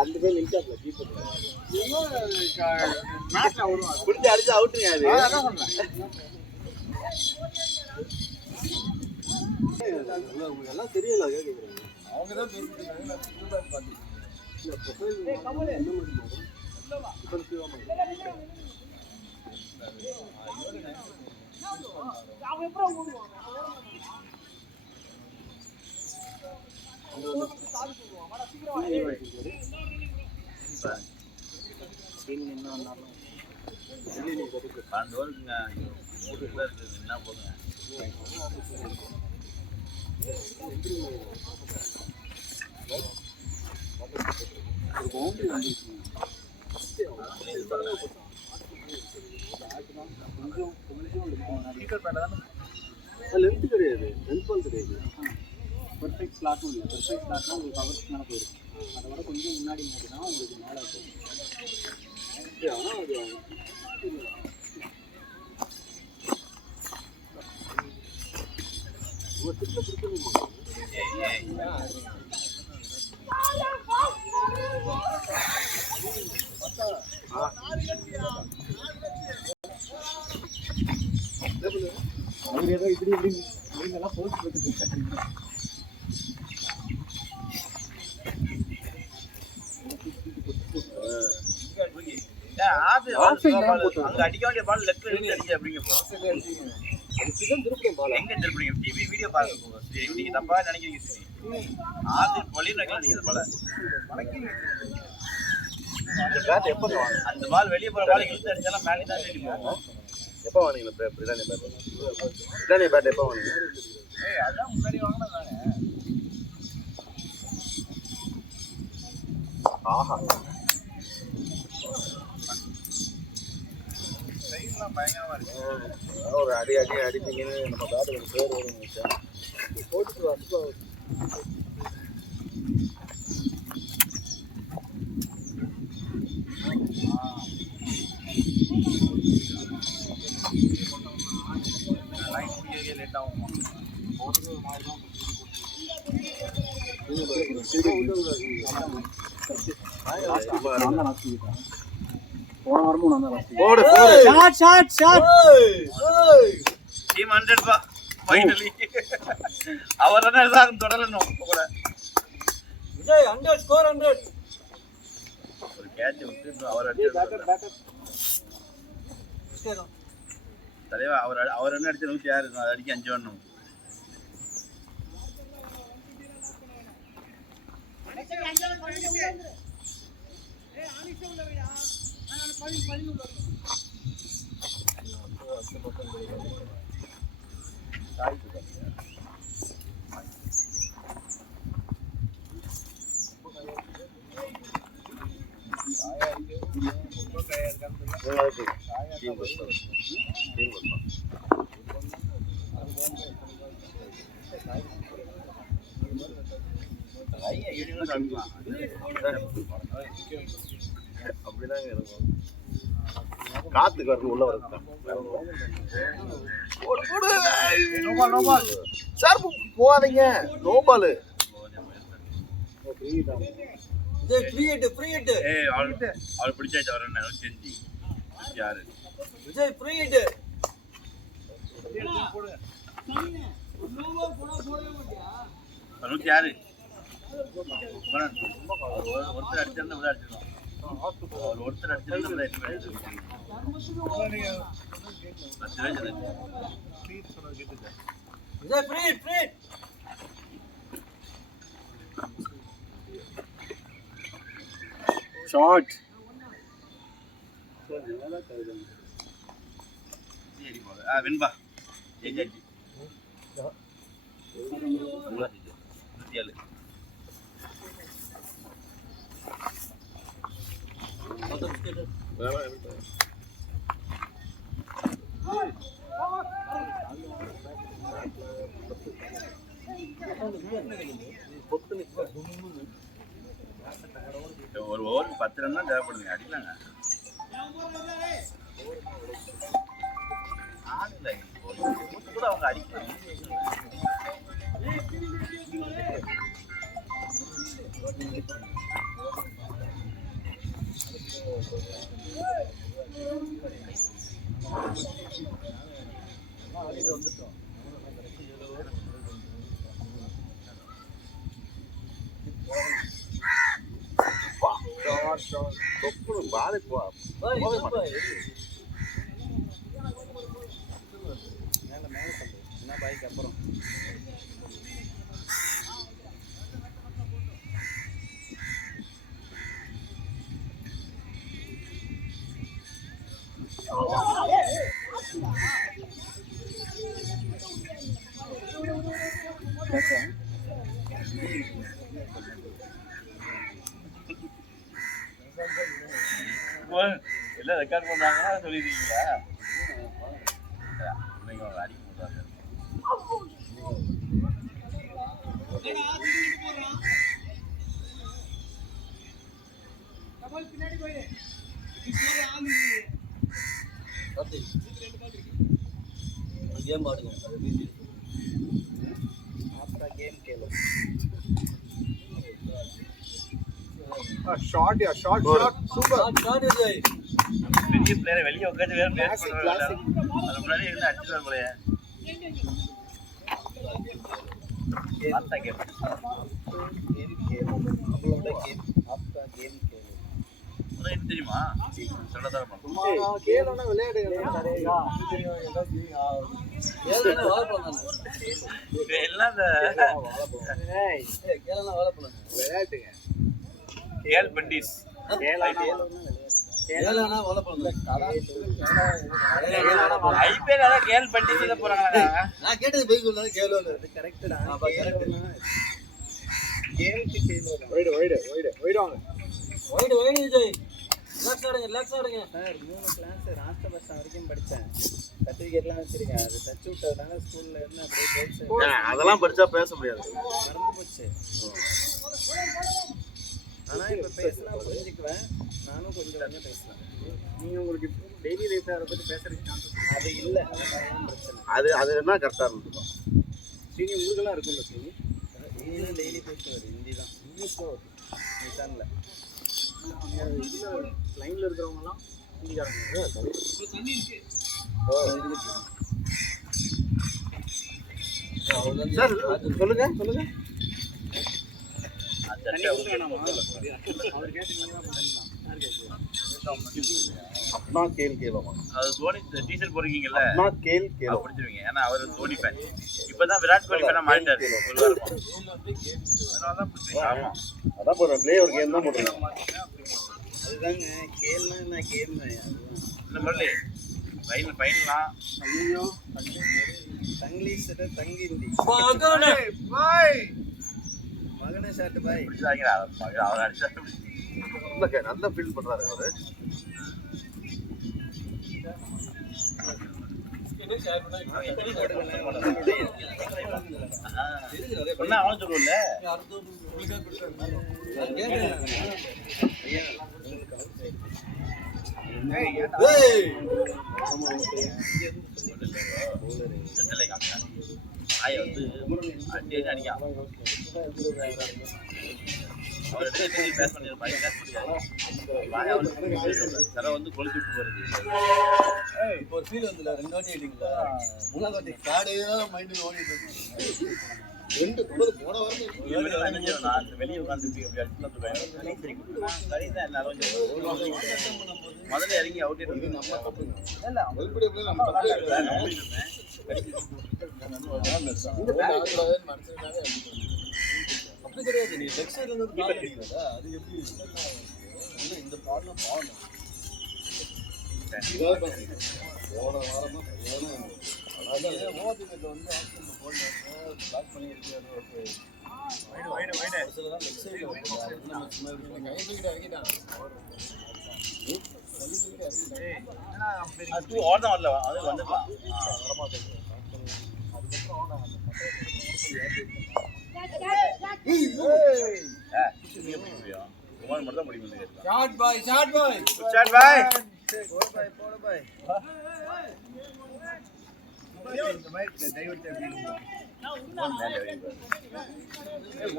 அந்த பேர் நின்றாப்ல கீப்பர் மேட்ச்ல வருவாங்க. புடிச்சு அடிச்சு அவுட்ங்க அது. அதான் சொன்னேன். எல்லாம் தெரியல கேக்குறேன். அவங்க தான் பேசிட்டு இருக்காங்க. என்ன போதுங்க லென்த் கிடையாது, லென்த் பால் கிடையாது. பெர்ஃபெக்ட் ஸ்லாட்டும் இல்லை. பெர்ஃபெக்ட் ஸ்லாட்னா உங்களுக்கு கவர்ஸ் மேலே போயிடும். அதை விட கொஞ்சம் முன்னாடி தான் உங்களுக்கு மேலே போகும். ஆனால் அது அவர் ஏதோ இப்படி இப்படிங்கெல்லாம் போஸ்ட் கொடுத்துட்டு அங்க அடிக்க வேண்டிய பால் லெஃப்ட்ல இருந்து அடிக்க அப்படிங்க எங்க திருப்பிங்க டிவி வீடியோ பாருங்க சரி நீங்க தப்பா நினைக்கிறீங்க சரி ஆது பொலினக்கலாம் நீங்க பால இந்த பேட் எப்போ வாங்க? அந்த பால் வெளிய போற பால் இழுத்து அடிச்சாலும் மேலே தான் ஏறி போகும் எப்போ வாங்குனீங்க பிரிட்டானியா பேட்? பிரிட்டானியா பேட் எப்போ வாங்குனீங்க? ஏய் அதான் முன்னாடி வாங்கினா தானே. ஆஹா சைஸ்லாம் பயங்கரமா இருக்கு. ஒரு அடி அடிப்பீங்கன்னு நம்ம பேட் ஒரு பேர் வரும்னு நினைச்சேன். போட்டுட்டு வா. லேட் ஆகும். போன வாரமும் நான் தான் last. போடு டீம் 100 பா ஃபைனலி. அவர் என்ன தான் தொடரணும் கூட. விஜய் 100 ஸ்கோர் 100. ஒரு கேட்ச் விட்டு அவர் அடிச்சு தலைவா அவர் என்ன அடிச்சு 106 அது அடிக்க 5 வரணும். அப்படிதாங்க இருக்கும். காத்துக்கு வரணும் உள்ள வரது சார் போகாதீங்க. No ball. Vijay free hit. ஏய் அவர் பிடிச்சாச்சு அவர் என்ன 106. Vijay free hit. நூற்றி ஆறு ஒருத்தர் அடிச்சிருந்தா விட அடிச்சிருக்கோம். அவர் ஒருத்தர் அடிச்சிருந்தா விஜய் ஃப்ரீ ஹிட். ஷார்ட். சரி போல வெண்பா ஜெயிச்சாச்சு 107. ஒரு ஓவருக்கு 10 ரன் தான் தேவைப்படுதுங்க. அடிக்கலாங்க. கூட அவங்க அடிக்கலாம். பால் என்ன பாய்க்கு அப்புறம் எல்லாம் ரெக்கார்ட் பண்ணாங்கன்னா சொல்லிருக்கீங்களா? அடிக்க முடியாது. கேம் ஆடுங்க. गेम खेलो ஷார்ட் சூப்பர் ஷார்ட் விஜய். பெரிய பிளேயர் வெளியே உட்காந்து வேற பிளேஸ் பண்ணுவாங்க. அது முன்னாடி இருந்து அடிச்சுட்டு போலயே. आता गेम खेलो हम लोग गेम आपका गेम खेलो உனக்கு தெரியுமா? சொல்லதான் சும்மா கேலோனா விளையாடுங்க கேலனா வாழைப்பழம். எல்லாம் ஏய் கேலனா வாழைப்பழம். விளையாடுங்க கேல் பண்டிஸ் கேலனா வாழைப்பழம். ஐபிஎல் அத கேல் பண்டிஸ்ல போறாங்க. நான் கேட்டது போய் சொல்லாத கேலோல. அது கரெக்ட் டா அப்ப கரெக்ட். गेम की खेलो வைடு வாங்க வைடு விஜய். ரிலாக்ஸ் ஆடுங்க. சார் 3 கிளாஸ் ராஷ்டிர பஸ் வரைக்கும் படிச்சேன். சர்டிபிகேட்லாம் வச்சிருக்கேன். அது டச் விட்டதுனால ஸ்கூல்ல இருந்து அப்படியே போச்சு. அதெல்லாம் படிச்சா பேச முடியாது. மறந்து போச்சு. ஆனா இப்ப பேசினா புரிஞ்சுக்குவேன். நானும் கொஞ்சம் பேசலாம். நீங்க உங்களுக்கு டெய்லி லைஃப்ல அதை பத்தி பேசுறதுக்கு சான்சஸ் அது இல்லை பிரச்சனை. அது என்ன கரெக்டாக இருந்துருக்கும். சீனி உங்களுக்கெல்லாம் இருக்கும்ல சீனி ஹிந்திலாம் டெய்லி பேசிட்டு வரும். ஹிந்தி தான் இங்கிலீஷ்ல வரும். நிசானில் அங்கே இதில் லைனில் இருக்கிறவங்கலாம் ஹிந்திக்காரங்க சார் சொல்லுங்க சொல்லுங்க. தண்ணி கொடுக்க வேணாமா அவர் கேட்டீங்கன்னா பண்ணுறீங்களா யார் கேட்குறா अपना खेल खेलवा அது தோனி டீசர்ட் போறீங்கல்ல अपना खेल அதை खेलो பிடிச்சிருவீங்க. ஏன்னா அவர் தோனி ஃபேன். இப்பதான் விராட் கோலி ஃபேனா மாறிட்டாரு. ஒரு வாரமா. அதனாலதான் பிடிச்சிருக்கீங்க. ஆமா. அதான் போறேன் ப்ளே ஒரு கேம் தான் போடுறேன். அதுதாங்க கேள்னா என்ன கேம் தான் அதுதான். இந்த முரளி ஃபைனலாம் ஐயோ தங்கிலீஷ் தங்கி ஹிந்தி மகனே ஷாட்டு பாய். பிடிச்சாங்க. அவர் அடிச்சா நல்ல ஃபீல் பண்றாரு அவரு. சொன்னா அவன் சொல்லுவல்ல. சென்னை காமிச்சான். ஆய வந்து அடி அடிக்கான். அவர் பேஸ் பண்ணிருப்பாங்க. தர வந்து கொளுத்தி விட்டு போறது. இப்போ ஒரு ஃபீல் வந்துல 2 வாட்டி அடிங்களா 3 வாட்டி காடே தான் மைண்ட்ல ஓடிட்டு இருக்கு. 2 போன வாரம் நான் வெளியே உட்காந்து முதல்ல இறங்கி அவுட் அப்படி கிடையாது. நீ லெஃப்ட் சைடுல இருந்து கால் அடிக்கிறதா அது எப்படி இல்ல இந்த ப்ராப்ளம் பாவம் போன வாரமா சரியான அதான் ஓடில வந்து ஆப்ஷன் போல்ல பிளாக் பண்ணி இருக்காரு. சிலதான் லெஃப்ட் சைடுல வந்து என்ன மேக்ஸிமம் கை தூக்கிட்டு இறங்கிட்டான். அது ஓடம் வரல. அது வந்துடலாம். குமார் மட்டும் தான் முடியும். ஷாட் பாய் ஷாட் பாய் ஷாட் பாய். போடு பாய் போடு பாய்.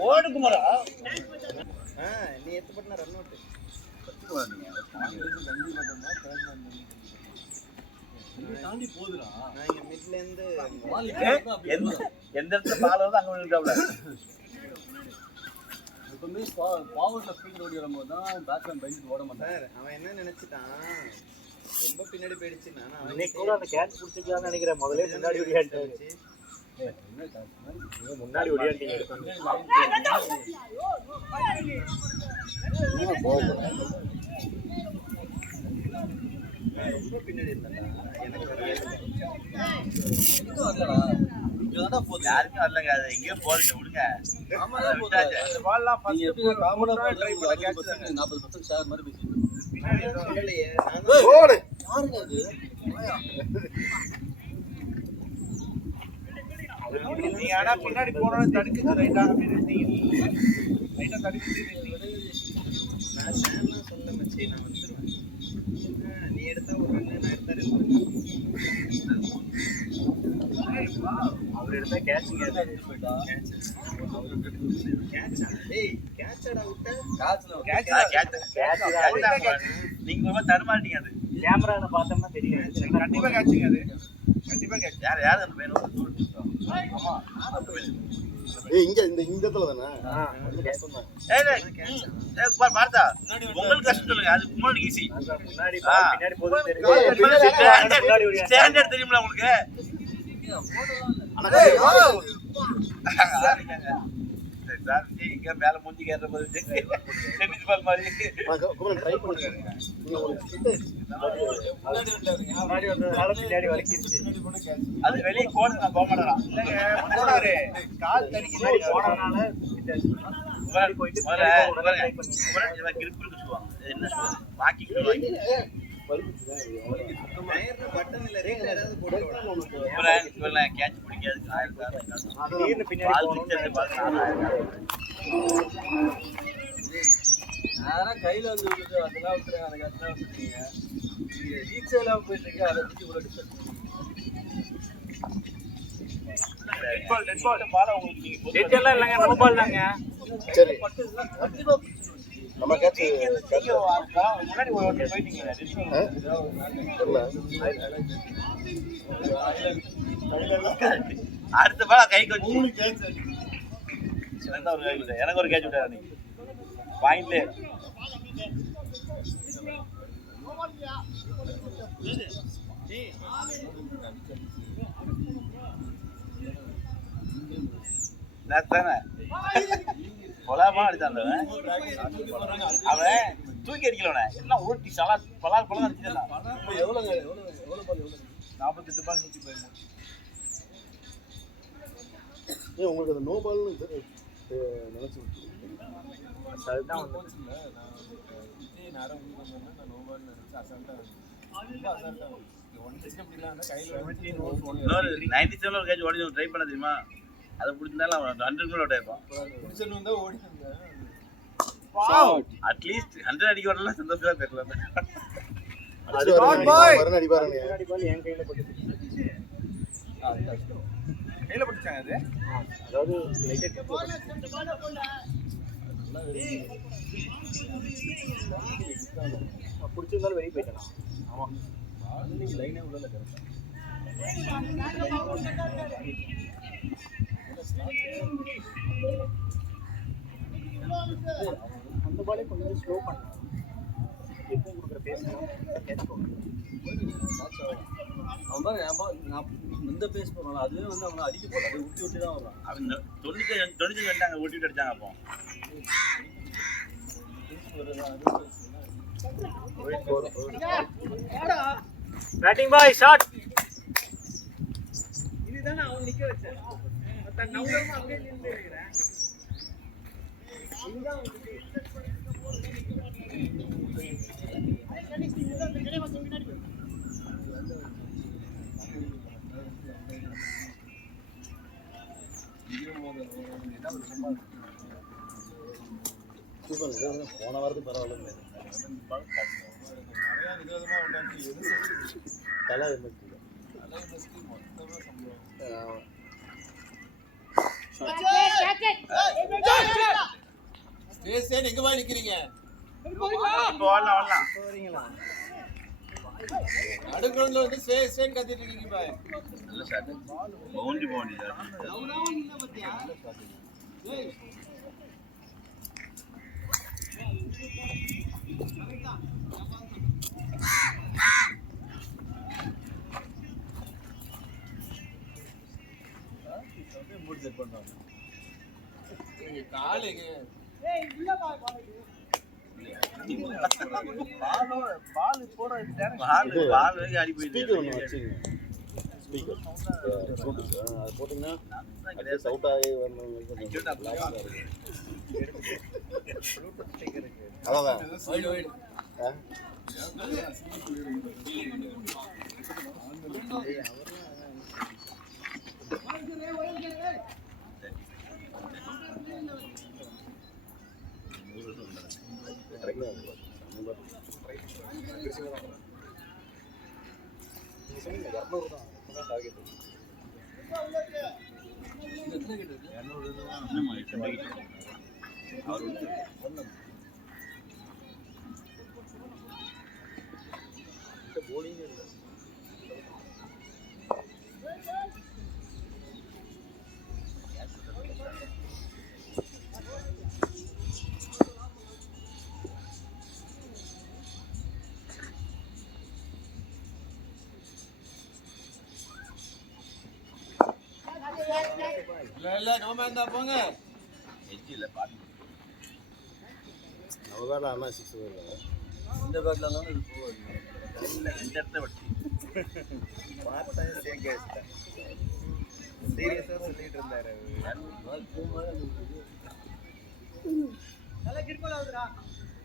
ஓடு குமாரா. நீ எத்து பண்ண ரன் அவுட் தாண்டி போதுடா. நான் இங்க மிட்ல இருந்து எந்த இடத்துல பால் வந்து அங்க விழுந்தாப்ல. எப்பவுமே பவர்ல ஃபீல்ட் ஓடி வரும்போது தான் பேட்ஸ்மேன் பைக் ஓட மாட்டான். சார் அவன் என்ன நினைச்சிட்டான் ரொம்ப பின்னாடி போயிடுச்சு. நான் அவன் இன்னைக்கு கூட அந்த கேட்ச் பிடிச்சிக்கலாம்னு நினைக்கிறேன். முதல்ல முன்னாடி ஓடியாச்சு முன்னாடி ஓடியாட்டீங்க. ரொம்ப பின்னாடி இருந்தா எனக்கு வரவே இல்லை. யாருக்கும் வரலங்க. அது எங்கேயோ போறீங்க விடுங்க. விட்டாச்சு. நீங்க எப்படி காமனா ட்ரை பண்ண கேட்ச் 40% ஷேர் மாதிரி பேசிட்டு இல்லையே நான் ஓடு யாருங்க அது நீங்க ஆனா பின்னாடி போனோம் தடுக்குது ரைட்டா ரைட்டா தடுக்குது. நான் சேனல் சொல்ல மச்சி நான் வந்துடுவேன். நீ எடுத்தா ஒரு ரன் நான் எடுத்தா 2 ரன். அவர் எடுத்தா கேட்சிங்க கேட்சா டேய் கேட்சடா விட்ட நீங்க ரொம்ப தடுமாட்டீங்க. அது கேமரால பார்த்தோம்னா தெரியும். கண்டிப்பா கேட்சுங்க. அது கண்டிப்பா கேட்ச். யார் அந்த பையன் ஏய் இங்க இந்த இடத்துல தானே பார்த்தா உங்களுக்கு கஷ்டம் சொல்லுங்க. அது குமார் ஈஸி. முன்னாடி பின்னாடி போது தெரியும். ஸ்டாண்டர்ட் தெரியுமில உங்களுக்கு. மேல மூஞ்சி கேட்ட போது டென்னிஸ் பால் மாதிரி ட்ரை பண்ணுங்க. நீங்க ஒரு முன்னாடி வந்ததுனால பின்னாடி வலிக்கிடுச்சு. அது வெளியே கோடு நான் போக மாட்டேன். போனாரு கால் தடிக்குது போனதுனால என்ன வாக்கிங் டயர்ல பட்டன் இல்ல ரேட் ஏதாவது போட்டு கேட்ச் பிடிக்காது. திடீர்னு பின்னாடி பால் அதெல்லாம் கையில் வந்து விழுது அதெல்லாம் விட்டுருங்க அந்த கட்டெல்லாம் விட்டுருக்கீங்க நீங்கள் ரீச் எல்லாம் போயிட்டு இருக்கு அதை வச்சு இவ்வளோ டிஸ்டர்ப் டெட் எல்லாம் இல்லைங்க, நோ பால் தாங்க. சரி பட்டுதுன்னா கண்டிப்பாக நம்ம கேட்ச் முன்னாடி ஒரு வாட்டி போயிட்டீங்க. அடுத்த பால் கைக்கு வச்சு எனக்கு ஒரு கேட்ச் எனக்கு ஒரு கேட்ச் விட்டாரு நீங்க பாயிண்ட்ல தானே கொலாமா அடித்தான் அவன் தூக்கி அடிக்கலவனே எல்லாம் ஓட்டி பலால் பழம் அடிச்சிடலாம். எவ்வளோ பால் 48 பால் 113. ஏன் உங்களுக்கு அந்த நோ பால்னு நினச்சி அதுதான் வந்து இன்னொரு 97 ஒரு கேட்ச் ஓடி ட்ரை பண்ண தெரியுமா? அதை பிடிச்சிருந்தாலும் அவன் 100 கூட அவுட் ஆயிருப்பான். அட்லீஸ்ட் 100 அடிக்க வரலாம் சந்தோஷமா தெரியல. முன்னாடி பால் என் கையில போட்டு கையில பிடிச்சாங்க அது. அதாவது பிடிச்சிருந்தாலும் வெளியே போயிட்டேன். ஆமாம் நீங்கள் லைனே உள்ள கரெக்டாக அந்த பாலே கொஞ்சம் ஸ்லோ பண்ணேன். எப்போ கொடுக்குற பேசணும் கேட்சுக்கோங்க. அவன் பாரு நான் இந்த பேஸ் போனாலும் அதுவே வந்து அவனை அடிக்க போகல அதை விட்டு விட்டு தான் வரான் அவன் 90 வந்துட்டாங்க ஓட்டிட்டு அடிச்சாங்க. அப்போ பேட்டிங் பாய் ஷாட். இதுதானே அவன் நிக்க வச்சேன். நவுரமா அப்படியே நின்று இருக்கிறேன். போன வாரத்துக்கு பரவாயில்ல கலா எங்க போய் நிக்கிறீங்க? நடுக்கிரவுண்ட்ல வந்து ஸ்டேன் கத்திட்டு இருக்கீங்க பாய். நல்ல shot. Boundary boundary. Mood set பண்றாங்க. காலுங்க பால் வரைக்கும் அடி போயிடுச்சு. ஸ்பீக்கர் அது போட்டிங்கன்னா சவுட் ஆகி போங்க எஜ்ஜில் பாட்டு அவதான் அண்ணா 6 இந்த பேட்ல இருந்தாலும் இது போகுது. இந்த இடத்த வச்சு பார்த்தேன் சேர்க்க சீரியஸாக சொல்லிட்டு இருந்தாரு. நல்லா கிரிக்கோல ஆகுதுடா.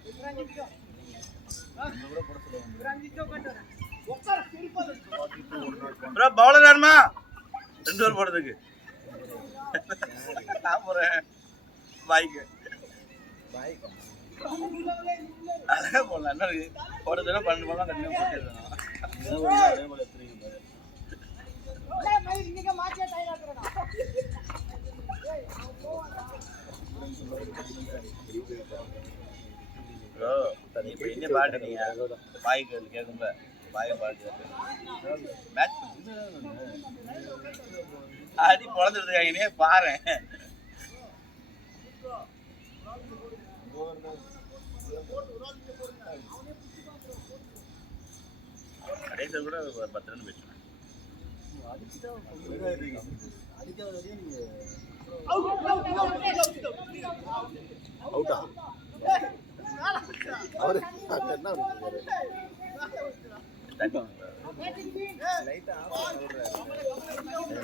ஒரு 5 நிமிஷம். ஒரு 5 நிமிஷம் உட்காந்து வரேன். உட்கார சிரிப்பாது. ப்ரோ பவுலர் யாருமா 2 ஓவர் போடுறதுக்கு நான் போறேன். பாய்க்கு பாய் அதான் போடலாம் என்ன இருக்கு போட தடவை 12 பால் தான் கண்டிப்பாக போட்டுருக்காங்க அதே மாதிரி எடுத்துருக்கீங்க ப்ரோ இப்போ என்ன பாட்டு நீங்கள் பாய்க்கு கேட்கும்போது பாய பாட்டு மேட்ச் அடி பொழந்துருக்காங்கன்னே பாரு கடைசியில் கூட ஒரு 10 ரன் போயிட்டு அடிக்காதே நீங்க அவுட்டா அவரு என்ன லைட்டா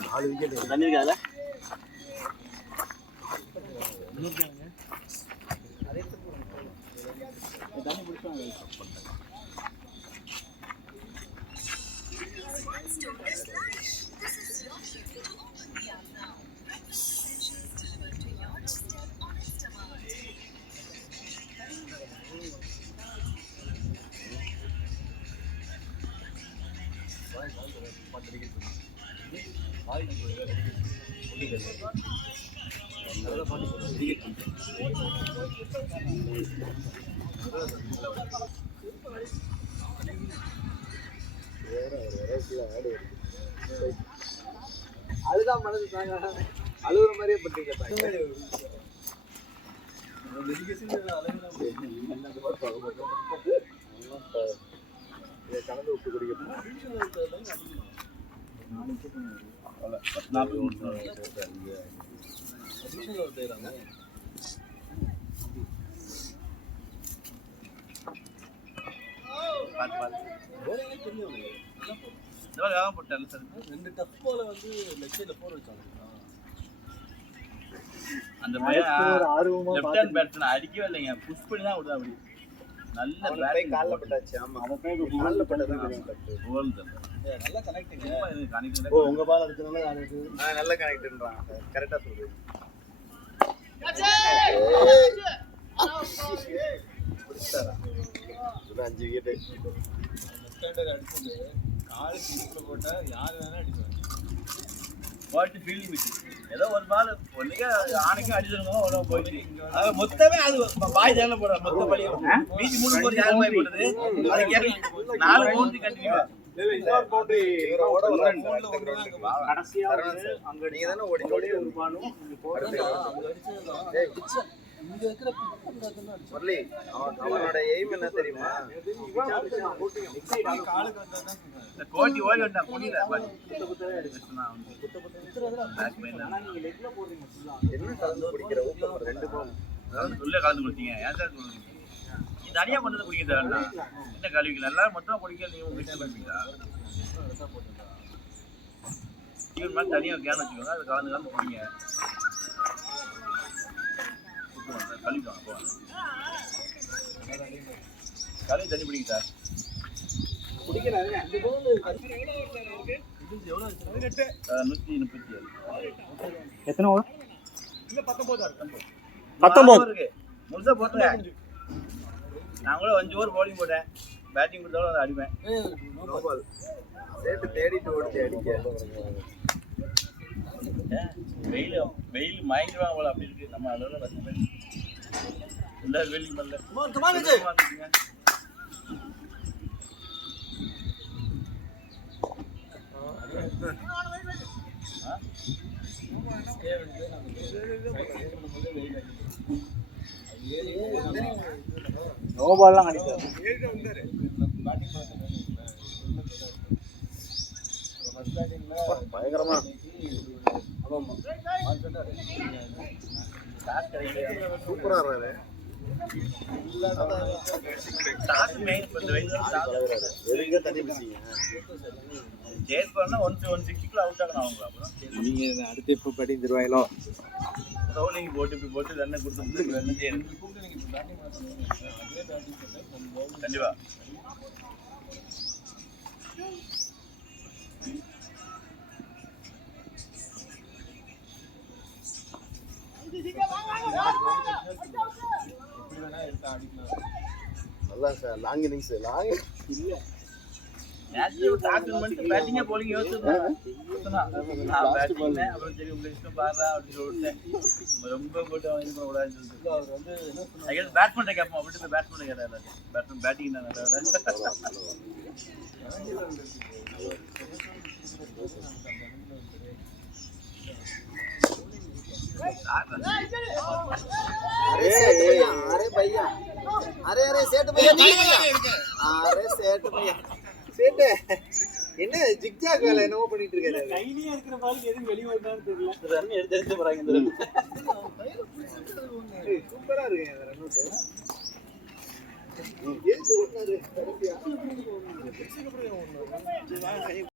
4 விக்கெட் தண்ணி இருக்காதுல்ல தண்ணி பிடிச்சாங்க அதுதான் மனசு தாங்க அழுகுற மாதிரியே பண்றீங்க கலந்து விட்டு குடிக்கணும் 40 போட்டாங்க சார் 2 டஃப் பால வந்து லெஃப்ட் சைடுல போர் வச்சாங்க அந்த பையன் ஆர்வமா லெஃப்ட் ஹேண்ட் பேட்ஸ்மேன் அடிக்கவே இல்லைங்க புஷ் பண்ணி தான் விடுதா அப்படி நல்ல பேட்டிங் கால்ல பட்டாச்சு ஆமா கால்ல பட்டதான் கோல் நல்லா கனெக்டிங் கனெக்ட் ஓ உங்க பால் அடிச்சனால யாருக்கு நல்ல கனெக்ட்ன்றாங்க கரெக்டா சொல்றீங்க புடிச்சாரா இது 5 விக்கெட் ஸ்டாண்டர்ட் அடிச்சது காலுக்கு இடுப்புல போட்டா யார் வேணா அடிப்பாங்க வாட் ஃபீல்டிங் விச் ஏதோ ஒரு பால் ஒண்ணுக்கு ஆணைக்கும் அடிச்சிருந்தோம் அவ்வளோ போயிடுச்சு அது மொத்தமே அது பாய் தானே போடுற மொத்த பழியும் மீதி 3 போர் யார் பாய் போடுறது அது கேட்க 4 பவுண்டரி கண்டினியூ இன்னொரு பவுண்டரி இவரோட ஒரு run கடைசியா வந்து அங்க நீங்க தானே ஓடி ஓடி ஒரு பாலும் இங்க போடுறது அங்க அடிச்சதுதான் இங்க இருக்கிற பிச்சை முரளி அவனோட எய்ம் என்ன தெரியுமா காலுக்கு வந்தாதான் இந்த கோட்டி ஓடி வந்தான் புரியல பாரு ஆனா நீங்க லெக்ல போடுறீங்க ஃபுல்லா என்ன கலந்து குடிக்கிற ஊக்கம் 2 பால் உள்ள கலந்து கொடுத்தீங்க ஏன் சார் கொடுத்தீங்க நீ தனியா கொண்டு வந்து குடிக்க தேவையில்ல என்ன கழுவிக்கல எல்லாரும் மொத்தமா குடிக்க நீங்க மிக்ஸ் பண்ணுவீங்களா இவன் மாதிரி தனியா கேன் வச்சுக்கோங்க அதை கலந்து கலந்து குடிங்க கழுவிக்கோங்க போவாங்க கழுவி தண்ணி பிடிங்க சார் குடிக்கிறாங்க இந்த பால் இது எவ்வளவு 137 எத்தனை ஓவர் இல்ல 19 இருக்கு முழுசா போட்டுங்க நான் கூட 5 ஓவர் பவுலிங் போட்டேன் பேட்டிங் கொடுத்தாலும் அதை அடிப்பேன் நோ பால் சேட்டு தேடிட்டு ஓடி அடிக்க வெயில் மயங்கிடுவாங்க போல அப்படி இருக்கு நம்ம அளவில் 10 பேர் எல்லா வெயில் பண்ணல நோ பால்லாம் அடிச்சாரு பயங்கரமா சூப்பரா ஆடுறாரு எதுக்கே தண்ணி பிடிச்சிங்க ஜெயிஸ் பண்ணா 160 அவுட் ஆகணும் அவங்க அப்புறம் நீங்க அடுத்து எப்ப படி தருவாயிலோ பவுலிங் போட்டு இப்படி போட்டு ரன்னை கொடுத்து ரன் செய்யணும் கண்டிப்பா எப்படி வேணா நல்லா sir long innings long match doctor பண்ணிட்டு பேட்டிங்கா போலிங் யோசிச்சுதான் நான் பேட்டிங் அப்புறம் சரி உங்களுக்கு இஷ்டம் பாருடா அப்படின்னு சொல்லிட்டேன். நம்ம ரொம்ப போட்டு அவன் இது பண்ணக்கூடாதுன்னு சொல்லிட்டு அவர் வந்து என்ன சொன்னாரு? பேட்ஸ்மேன் கேட்போம் அப்படின்னு பேட்ஸ்மேன் கேட்டாரு. பேட்ஸ்மேன் பேட்டிங் தான் अरे भैया अरे सेठ भैया अरे सेठ भैया सेठ என்ன ஜிக்ஜாக் வேலை என்னவோ பண்ணிட்டு இருக்காரு. கையிலேயே இருக்கிற பாலுக்கு எதுவும் வெளியே வருதான்னு தெரியல. ரன் எடுத்து போறாங்க இந்த ரன். சூப்பரா இருக்கு அந்த ரன் அவுட். எதுக்கு ஓடுனாரு?